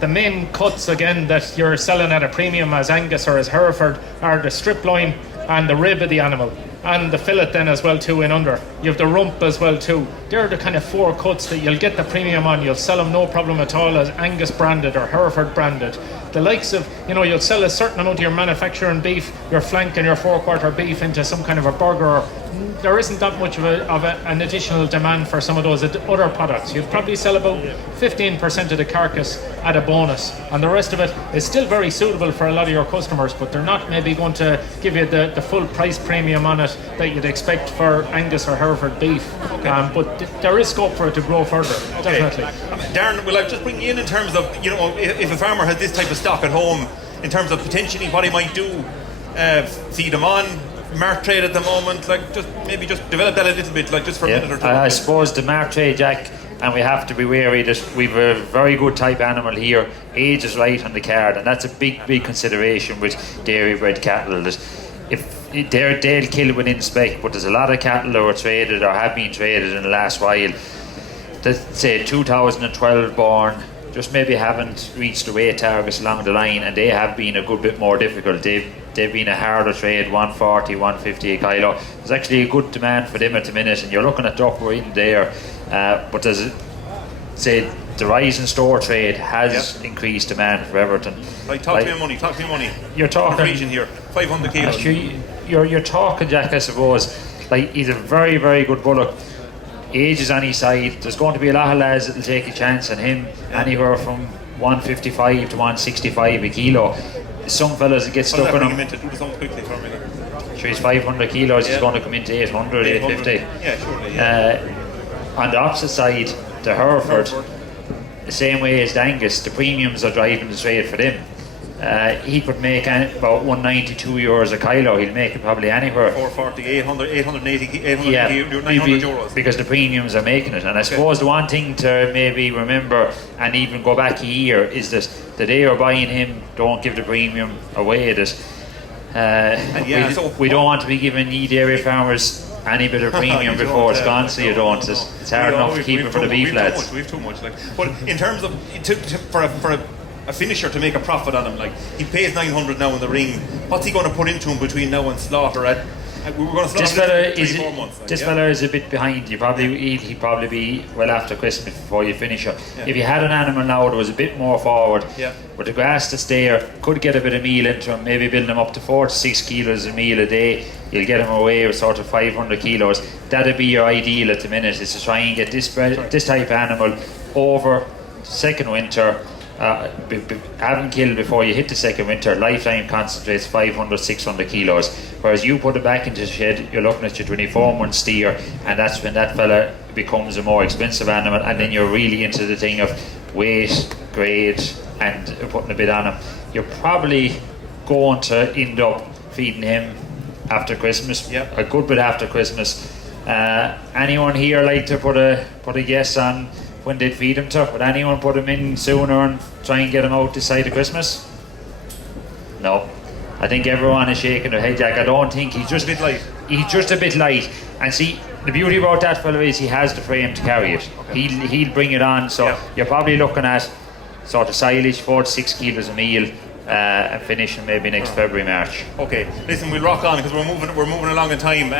the main cuts again that you're selling at a premium as Angus or as Hereford are the strip loin and the rib of the animal, and the fillet then as well too in under. You have the rump as well too. They're the kind of 4 cuts that you'll get the premium on. You'll sell them no problem at all as Angus branded or Hereford branded. The likes of, you know, you'll sell a certain amount of your manufacturing beef, your flank and your 4/4 beef into some kind of a burger. There isn't that much of an additional demand for some of those other products. You'd probably sell about 15% of the carcass at a bonus, and the rest of it is still very suitable for a lot of your customers, but they're not maybe going to give you the full price premium on it that you'd expect for Angus or Hereford beef. Okay. But there is scope for it to grow further, definitely. Darren, will I just bring you in terms of, you know, if a farmer has this type of stock at home, in terms of potentially what he might do, feed them on, mark trade at the moment, like just develop that a little bit, like just for a minute or two. I suppose the mark trade, Jack, and we have to be wary that we've a very good type animal here. Age is right on the card, and that's a big consideration with dairy bred cattle. That if they'll kill within spec, but there's a lot of cattle that were traded or have been traded in the last while that say 2012 born, just maybe haven't reached the weight targets along the line, and they have been a good bit more difficult. They've been a harder trade, 140, 150 a kilo. There's actually a good demand for them at the minute, and you're looking at the upper end there. But there's, say, the rise in store trade has increased demand for Everton. Like, talk to me money. You're talking region here, 500 kilos. You're talking, Jack, I suppose. Like, he's a very, very good bullock. age is on his side. There's going to be a lot of lads that'll take a chance on him, anywhere from 155 to 165 a kilo. Some fellas that get stuck on him. Into do something quickly for me. Sure, he's 500 kilos, he's going to come into 800, 850. Yeah, surely. Yeah. On the opposite side, the Hereford, the same way as the Angus, the premiums are driving the trade for them. He could make about 192 euros a kilo. He'll make it probably anywhere 440, 800, 880, 800, yeah, 900 euros. because the premiums are making it. And I suppose the one thing to maybe remember and even go back a year is that the day you're buying him, don't give the premium away. We don't want to be giving dairy farmers any bit of premium before it's gone, so you don't. It's hard enough to keep it for the beef lads. We've too much. Like, but in terms of for a finisher to make a profit on him, like he pays 900 now in the ring. What's he going to put into him between now and slaughter? We were going to slaughter this 3-4 months. This fella is a bit behind. He'd probably be well after Christmas before you finish it. Yeah. If you had an animal now that was a bit more forward, with the grass that's there, could get a bit of meal into him, maybe build him up to 4 to 6 kilos of meal a day. You'll get him away with sort of 500 kilos. That'd be your ideal at the minute, is to try and get this type of animal over second winter. Have him killed before you hit the second winter. Lifetime concentrates 500, 600 kilos. Whereas you put it back into the shed, you're looking at your 24-month steer, and that's when that fella becomes a more expensive animal, and then you're really into the thing of weight, grade, and putting a bit on him. You're probably going to end up feeding him after Christmas, a good bit after Christmas. Anyone here like to put a guess on when they'd feed him to? Would anyone put him in sooner and try and get him out this side of Christmas? No. I think everyone is shaking their head, Jack. I don't think he's just a bit light. He's just a bit light. And see, the beauty about that fellow is he has the frame to carry it. Okay. He'll bring it on. So you're probably looking at sort of silage, 4 to 6 kilos of meal, and finishing maybe next February, March. Okay, listen, we'll rock on because we're moving along in time.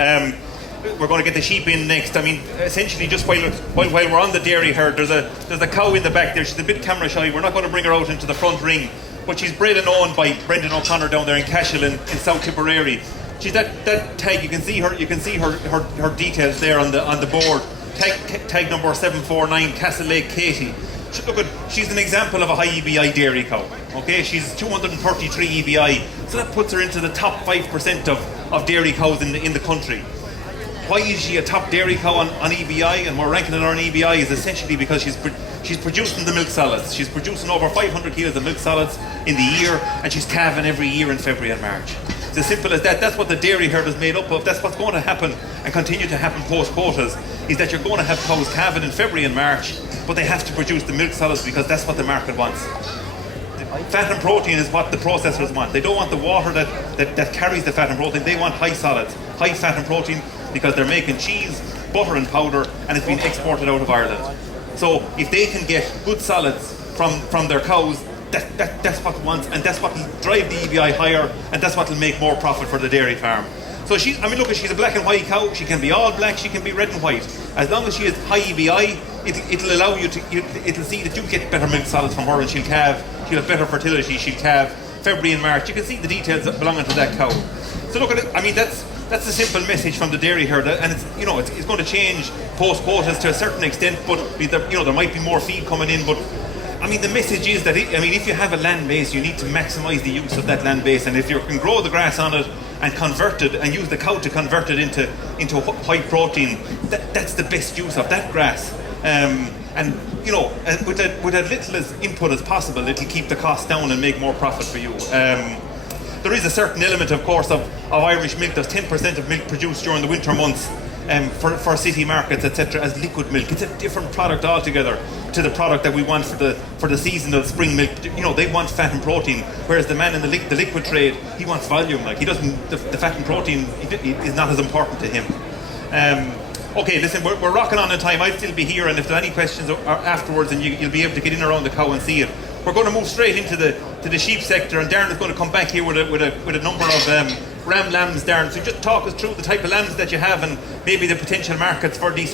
We're going to get the sheep in next. I mean, essentially, just while we're on the dairy herd, there's a cow in the back there. She's a bit camera shy. We're not going to bring her out into the front ring, but she's bred and owned by Brendan O'Connor down there in Cashel in South Tipperary. She's that tag. You can see her details there on the board. Tag number 749, Castle Lake Katie. She's an example of a high EBI dairy cow. Okay, she's 233 EBI, so that puts her into the top 5% of dairy cows in the country. Why is she a top dairy cow on EBI, and we're ranking her on EBI is essentially because she's producing the milk solids. She's producing over 500 kilos of milk solids in the year, and she's calving every year in February and March. It's as simple as that. That's what the dairy herd is made up of. That's what's going to happen and continue to happen post quotas, is that you're going to have cows calving in February and March, but they have to produce the milk solids because that's what the market wants. Fat and protein is what the processors want. They don't want the water that carries the fat and protein. They want high solids, high fat and protein, because they're making cheese, butter and powder, and it's being exported out of Ireland. So if they can get good solids from their cows, that's what it wants, and that's what will drive the EBI higher, and that's what will make more profit for the dairy farm. So she's a black and white cow. She can be all black, she can be red and white. As long as she has high EBI, it'll allow you to, it'll see that you get better milk solids from her, and she'll calve. She'll have better fertility. She'll calve February and March. You can see the details belonging to that cow. So look at it. I mean, that's a simple message from the dairy herd, and it's going to change post quotas to a certain extent. But there might be more feed coming in. But I mean, the message is that if you have a land base, you need to maximise the use of that land base, and if you can grow the grass on it and convert it and use the cow to convert it into high protein, that's the best use of that grass. And with as little as input as possible, it'll keep the cost down and make more profit for you. There is a certain element, of course, of Irish milk. There's 10% of milk produced during the winter months for city markets, etc., as liquid milk. It's a different product altogether to the product that we want for the seasonal spring milk. They want fat and protein, whereas the man in the liquid trade, he wants volume. Like, he doesn't. The fat and protein is not as important to him. Okay, listen, we're rocking on in time. I'll still be here, and if there are any questions afterwards, and you'll be able to get in around the cow and see it. We're going to move straight into the sheep sector, and Darren is going to come back here with a number of ram lambs, Darren. So just talk us through the type of lambs that you have, and maybe the potential markets for this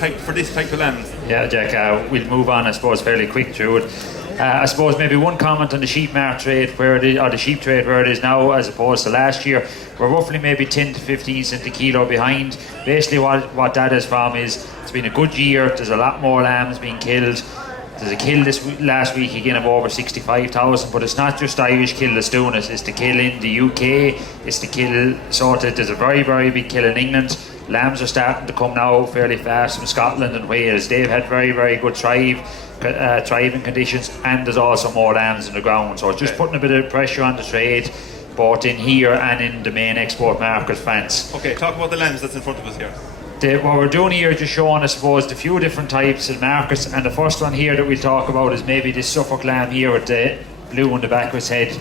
type of lambs. Yeah, Jack, we'll move on, I suppose, fairly quick through it. I suppose maybe one comment on the sheep mark trade or the sheep trade where it is now as opposed to last year. We're roughly maybe 10 to 15 cents a kilo behind. Basically what that is from is it's been a good year. There's a lot more lambs being killed. There's a kill last week again of over 65,000, but it's not just the Irish kill that's doing it. It's the kill in the UK. It's the kill there's a very, very big kill in England. Lambs are starting to come now fairly fast from Scotland and Wales. They've had very, very good thriving conditions, and there's also more lambs in the ground. So it's just putting a bit of pressure on the trade, both in here and in the main export market, France. Okay, talk about the lambs that's in front of us here. What we're doing here is just showing, I suppose, the few different types of markets, and the first one here that we'll talk about is maybe this Suffolk lamb here with the blue on the back of his head.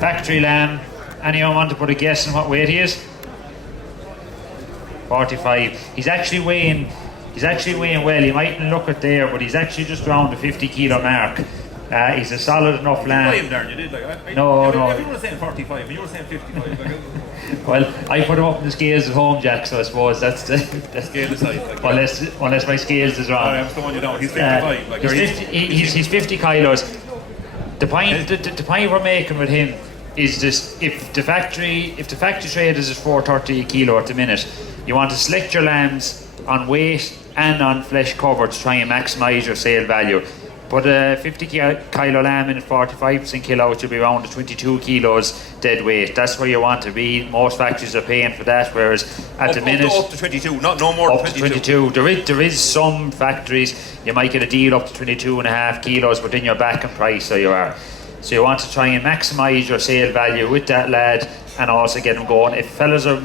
Factory lamb. Anyone want to put a guess on what weight he is? 45. He's actually weighing well. He mightn't look it there, but he's actually just around the 50 kilo mark. He's a solid enough lamb. You did, No. Everyone was saying 45, and you were saying 55. Well, I put him up in the scales at home, Jack, so I suppose that's the scale aside. Unless my scales is wrong. I'm throwing you down. He's 55. He's 50 kilos. The point we're making with him is this: if the factory trade is at 4.30 a kilo at the minute, you want to select your lambs on weight and on flesh cover to try and maximise your sale value. But a 50 kilo lamb in a 45% kill out should be around the 22 kilos dead weight. That's where you want to be. Most factories are paying for that, whereas at the minute up to 22, no more up than to 22. There is some factories you might get a deal up to 22.5 kilos, but then you're back in price, so you are. So you want to try and maximise your sale value with that lad, and also get them going. If fellas are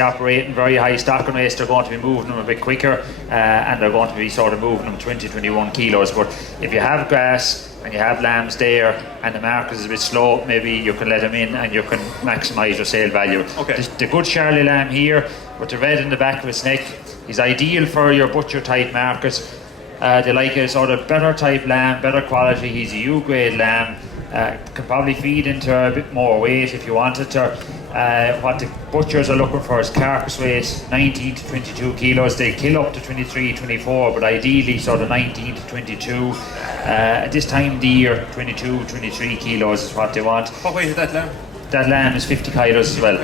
operating very high stocking rates, they're going to be moving them a bit quicker, and they're going to be sort of moving them 20-21 kilos. But if you have grass and you have lambs there and the market is a bit slow, maybe you can let them in and you can maximise your sale value. Okay. The good Charlie lamb here with the red in the back of his neck is ideal for your butcher type market. They like a sort of better type lamb, better quality. He's a U grade lamb. Can probably feed into a bit more weight if you wanted to. What the butchers are looking for is carcass weight 19 to 22 kilos. They kill up to 23, 24, but ideally sort of 19 to 22. At this time of the year, 22, 23 kilos is what they want. What weight is that lamb? That lamb is 50 kilos as well.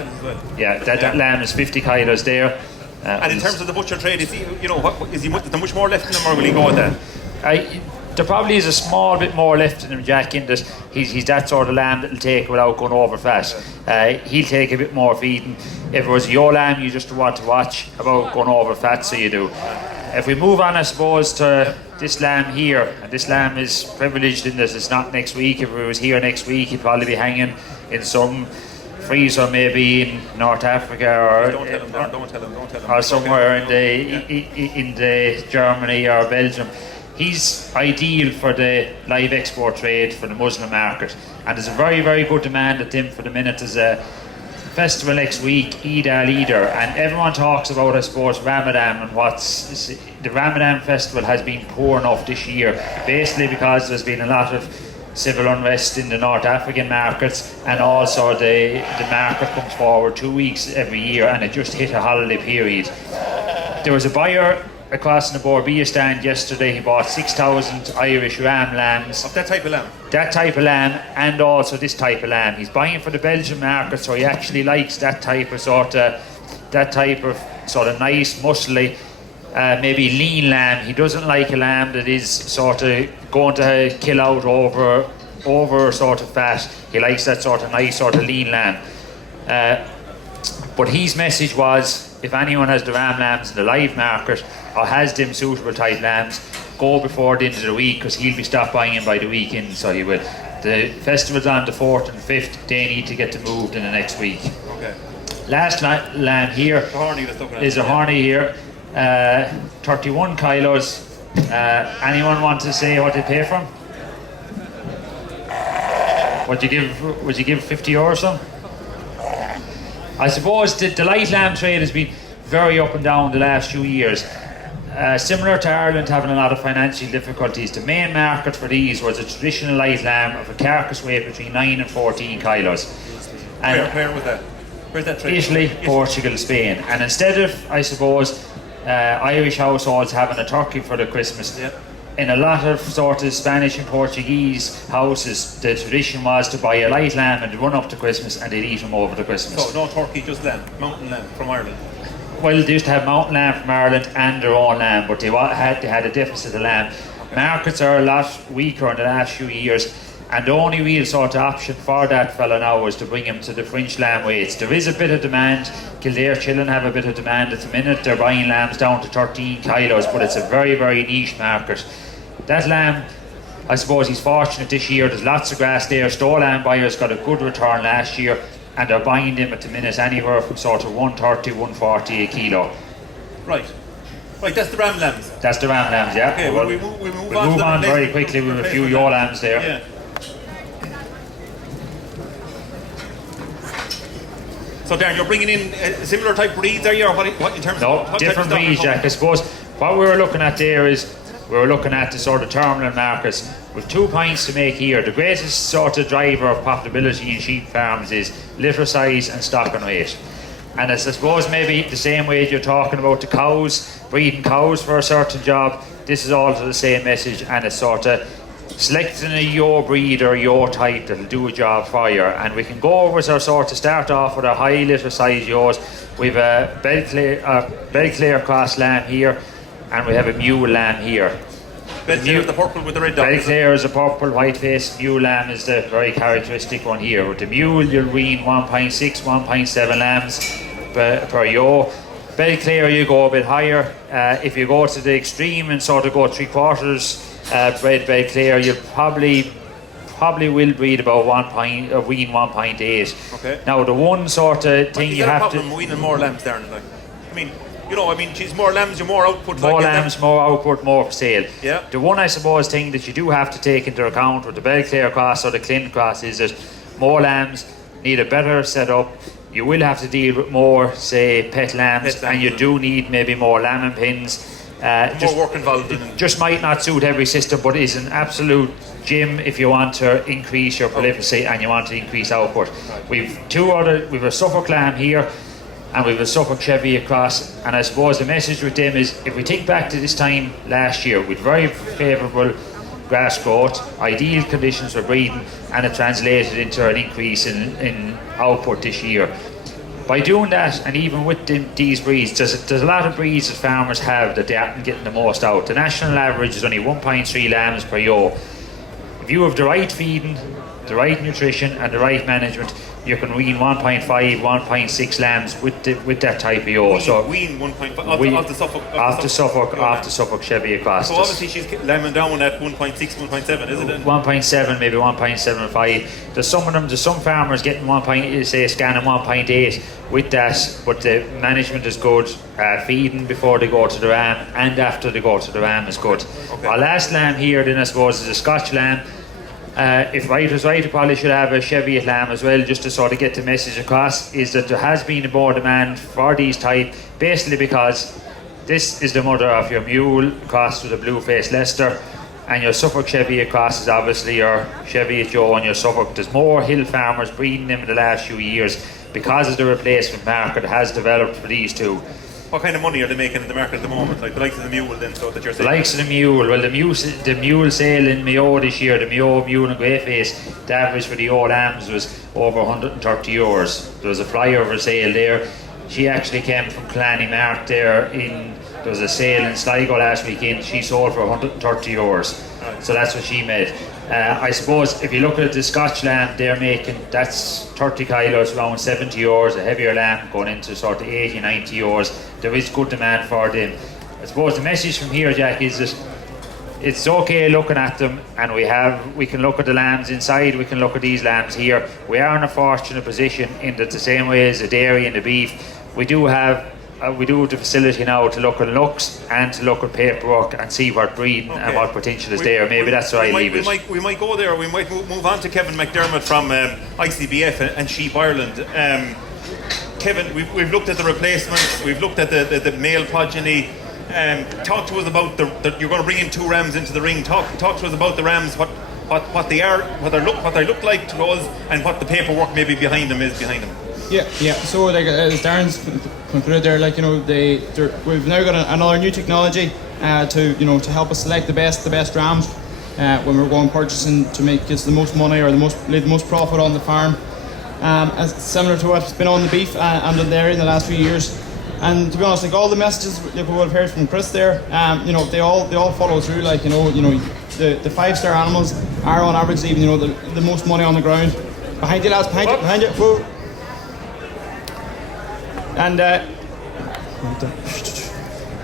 Yeah, that lamb is 50 kilos there. And in terms of the butcher trade, is there much more left in him, or will he go with that? There probably is a small bit more left in him, Jack, in that he's that sort of lamb that'll take without going over fat. He'll take a bit more feeding. If it was your lamb, you just want to watch about going over fat, so you do. If we move on, I suppose, to this lamb here, and this lamb is privileged in that it's not next week. If it was here next week, he'd probably be hanging in some freezer, maybe in North Africa or somewhere in the Germany or Belgium. He's ideal for the live export trade for the Muslim market, and there's a very, very good demand at them for the minute. There's a festival next week, Eid al-Adha, and everyone talks about, I suppose, Ramadan, and the Ramadan festival has been poor enough this year, basically because there's been a lot of civil unrest in the North African markets, and also the market comes forward 2 weeks every year, and it just hit a holiday period. There was a buyer across the Borbia stand yesterday. He bought 6,000 Irish ram lambs. Of that type of lamb? That type of lamb, and also this type of lamb. He's buying for the Belgian market, so he actually likes that type of sort of nice, muscly, maybe lean lamb. He doesn't like a lamb that is sort of going to kill out over sort of fat. He likes that sort of nice, sort of lean lamb. But his message was, if anyone has the ram lambs in the live market or has them suitable type lambs, go before the end of the week, because he'll be stopped buying them by the weekend, so he will. The festival's on the 4th and 5th. They need to get them moved in the next week. Okay. Last lamb here is a horny here, 31 kilos. Anyone want to say what they pay for him? Would you give 50 or something? I suppose the light lamb trade has been very up and down the last few years. Similar to Ireland having a lot of financial difficulties, the main market for these was a traditional light lamb of a carcass weight between 9 and 14 kilos. And where was that? Where's that trade? Italy, Portugal, Spain. And instead of, I suppose, Irish households having a turkey for the Christmas, in a lot of sort of Spanish and Portuguese houses, the tradition was to buy a light lamb and run up to Christmas and they'd eat them over the Christmas. So no turkey, just lamb, mountain lamb from Ireland. Well, they used to have mountain lamb from Ireland and their own lamb, but they had a deficit of lamb. Markets are a lot weaker in the last few years, and the only real sort of option for that fella now is to bring him to the French lamb weights. There is a bit of demand. Kildare children have a bit of demand at the minute. They're buying lambs down to 13 kilos, but it's a very, very niche market. That lamb, I suppose he's fortunate this year. There's lots of grass there. Store lamb buyers got a good return last year, and they're buying them at the minute anywhere from sort of 130, 140 a kilo. Right, that's the ram lambs. That's the ram lambs, yeah. Okay, we'll move on very quickly with a few your lambs there. Yeah. So Darren, you're bringing in a similar type breeds, are you, or what in terms of what different type of breeds, stock? Jack. I suppose what we were looking at there is we were looking at the sort of terminal markets with 2 points to make here. The greatest sort of driver of profitability in sheep farms is litter size and stock and weight. And it's, I suppose, maybe the same way you're talking about the cows, breeding cows for a certain job, this is also the same message, and it's sort of selecting a your breed or your type that'll do a job for you. And we can go over to our sort of start off with a high litter size yours. We've a Belclare cross lamb here, and we have a mule lamb here. Belclare is the purple with the red dot. Belclare is a purple white face. Mule lamb is the very characteristic one here. With the mule, you'll wean 1.6, 1.7 lambs per ewe. Belclare, you go a bit higher. If you go to the extreme and sort of go 3/4 bred Belclare, you probably will breed about wean 1.8. Okay. Now the one sort of thing you have to. Is there a problem weaning more lambs, Darren? Like, I mean, she's more lambs, you're more output. More lambs, more output, more for sale. Yeah. The one, I suppose, thing that you do have to take into account with the Belclare cross or the Clin cross is that more lambs need a better setup. You will have to deal with more, say, pet lambs, and you do need maybe more lambing pins. More work involved in it. Just might not suit every system, but is an absolute gym if you want to increase your prolificity and you want to increase output. We've a Suffolk lamb here, and we've a Suffolk Chevy across, and I suppose the message with them is, if we think back to this time last year with very favourable grass growth, ideal conditions for breeding, and it translated into an increase in output this year. By doing that, and even with these breeds, there's a lot of breeds that farmers have that they aren't getting the most out. The national average is only 1.3 lambs per ewe. If you have the right feeding, the right nutrition and the right management, you can wean 1.5, 1.6 lambs with that type of ewe. So wean 1.5 off the Suffolk Chevy across. So obviously she's lambing down at 1.6, 1.7, isn't it? 1.7, maybe 1.75. There's some farmers getting scanning 1.8 with that, but the management is good. Feeding before they go to the ram and after they go to the ram is good. Okay. Our last lamb here then, I suppose, is a Scotch lamb. If right was right, I probably should have a Cheviot lamb as well, just to sort of get the message across, is that there has been more demand for these type, basically because this is the mother of your mule crossed with a blue-faced Leicester, and your Suffolk Cheviot cross is obviously your Cheviot Joe and your Suffolk. There's more hill farmers breeding them in the last few years because of the replacement market has developed for these two. What kind of money are they making in the market at the moment? Like the likes of the mule then, so that you're saying? The likes of the mule, well the mule sale in Mayo this year, the Mayo mule and greyface, the average for the old lambs was over €130. There was a flyover sale there. She actually came from Clanny-Mark there there was a sale in Sligo last weekend, she sold for €130. So that's what she made. I suppose if you look at the Scotch lamb they're making, that's 30 kilos, around €70, a heavier lamb going into sort of 80, 90 euros. There is good demand for them. I suppose the message from here, Jack, is that it's okay looking at them, and we can look at the lambs inside, we can look at these lambs here. We are in a fortunate position in that the same way as the dairy and the beef, we do have the facility now to look at looks and to look at paperwork and see what breeding and what potential is there. Maybe that's where I leave it. We might go there. We might move on to Kevin McDermott from ICBF and Sheep Ireland. Kevin, we've looked at the replacements. We've looked at the male progeny. Talk to us about you're going to bring in 2 rams into the ring. Talk to us about the rams. What they are, what they look like to us, and what the paperwork maybe behind them is behind them. Yeah. So like as Darren's concluded there, like we've now got another new technology. to help us select the best rams when we're going purchasing to make us the most money or leave the most profit on the farm. As similar to what's been on the beef and the dairy in the last few years. And to be honest, like all the messages we would have heard from Chris there, they all follow through. Like the 5-star animals are on average leaving the most money on the ground. Behind you, lads, behind you. Whoa. And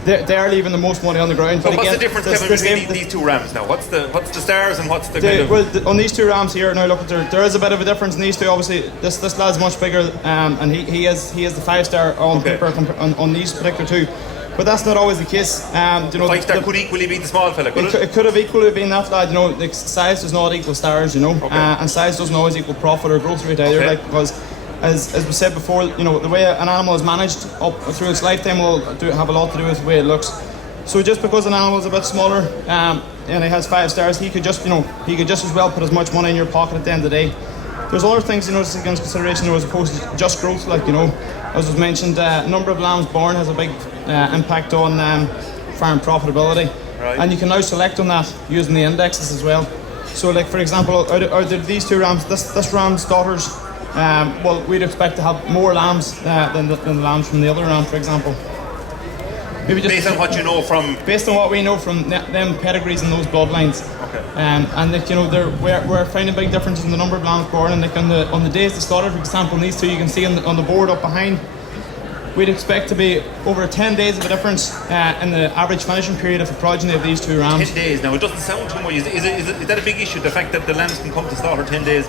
they are leaving the most money on the ground. So but what's again, the difference, Kevin, between these two rams now? What's the stars and what's the kind of... Well, on these two rams here, now look, there is a bit of a difference in these two. Obviously, this lad's much bigger, and he is the 5-star on paper on these particular two. But that's not always the case. The 5-star could equally be the small fella, could it? It could have equally been that lad. Like size does not equal stars, and size doesn't always equal profit or growth rate either. Like because, as we said before, the way an animal is managed up through its lifetime will have a lot to do with the way it looks. So just because an animal is a bit smaller and he has 5 stars, he could just as well put as much money in your pocket at the end of the day. There's other things to take into consideration as opposed to just growth. Like as was mentioned, number of lambs born has a big impact on farm profitability, and you can now select on that using the indexes as well. So, like for example, out of these two rams, this ram's daughters, well, we'd expect to have more lambs than the lambs from the other ram, for example. Maybe just based on what you know from... Based on what we know from them pedigrees and those bloodlines. Okay. And we're finding big differences in the number of lambs born, and on the days they slaughter, for example, in these two, you can see on the board up behind, we'd expect to be over 10 days of a difference in the average finishing period of the progeny of these two rams. 10 days, now it doesn't sound too much. Is that a big issue, the fact that the lambs can come to slaughter 10 days?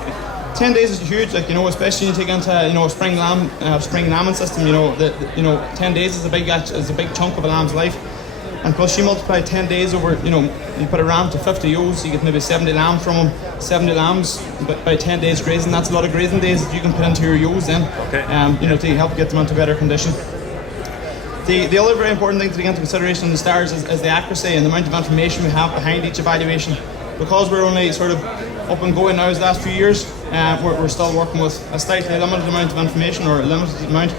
10 days is huge, especially when you take into a spring lambing system. 10 days is a big chunk of a lamb's life, and plus you multiply 10 days over. You put a ram to 50 ewes, you get maybe 70 lambs from them. 70 lambs by 10 days grazing. That's a lot of grazing days that you can put into your ewes then. Okay. To help get them into better condition. The other very important thing to take into consideration in the stars is the accuracy and the amount of information we have behind each evaluation. Because we're only sort of up and going now as the last few years, we're still working with a slightly limited amount of information, or a limited amount.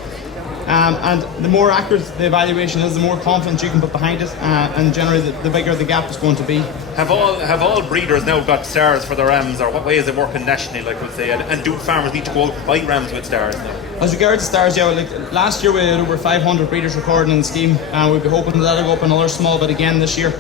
And the more accurate the evaluation is, the more confidence you can put behind it, and generally the bigger the gap is going to be. Have all breeders now got stars for their rams, or what way is it working nationally, like we'll say? And do farmers need to go out and buy rams with stars now? As regards to stars, last year we had over 500 breeders recording in the scheme, and we'd be hoping that'll go up another small bit again this year.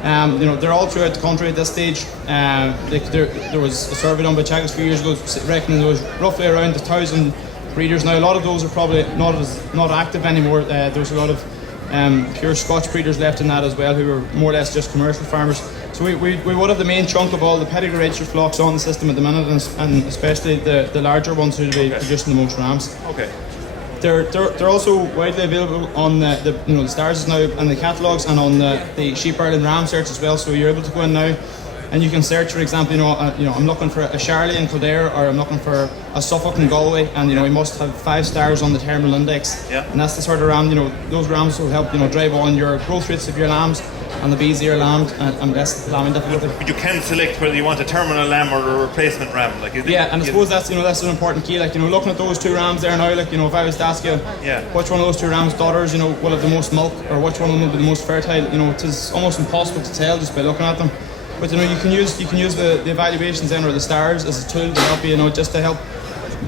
They're all throughout the country at this stage. There was a survey done by Chagas a few years ago reckoning there was roughly around 1,000 breeders. Now a lot of those are probably not active anymore. There's a lot of pure Scotch breeders left in that as well, who are more or less just commercial farmers. So we would have the main chunk of all the pedigree registered flocks on the system at the minute, and especially the larger ones who will be producing the most rams. Okay. They're also widely available on the stars now and the catalogues, and on the sheep, Ireland ram search as well. So you're able to go in now and you can search, for example, I'm looking for a Charlie in Kildare, or I'm looking for a Suffolk in Galway, and we must have 5 stars on the terminal index. Yeah. And that's the sort of ram, those rams will help drive on your growth rates of your lambs and the bees ear lambs and less lambing difficulty. But you can select whether you want a terminal lamb or a replacement ram, and I suppose that's that's an important key. Looking at those 2 rams there now, if I was to ask you which one of those 2 rams' daughters, will have the most milk, or which one of them will be the most fertile, it is almost impossible to tell just by looking at them. But you can use the evaluations then, or the stars, as a tool to help you, just to help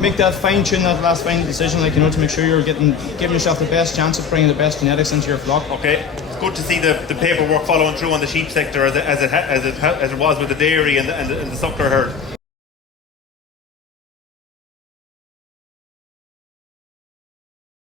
make that fine-tune that last final decision, to make sure you're giving yourself the best chance of bringing the best genetics into your flock. Okay, it's good to see the paperwork following through on the sheep sector as it was with the dairy and the Suckler herd.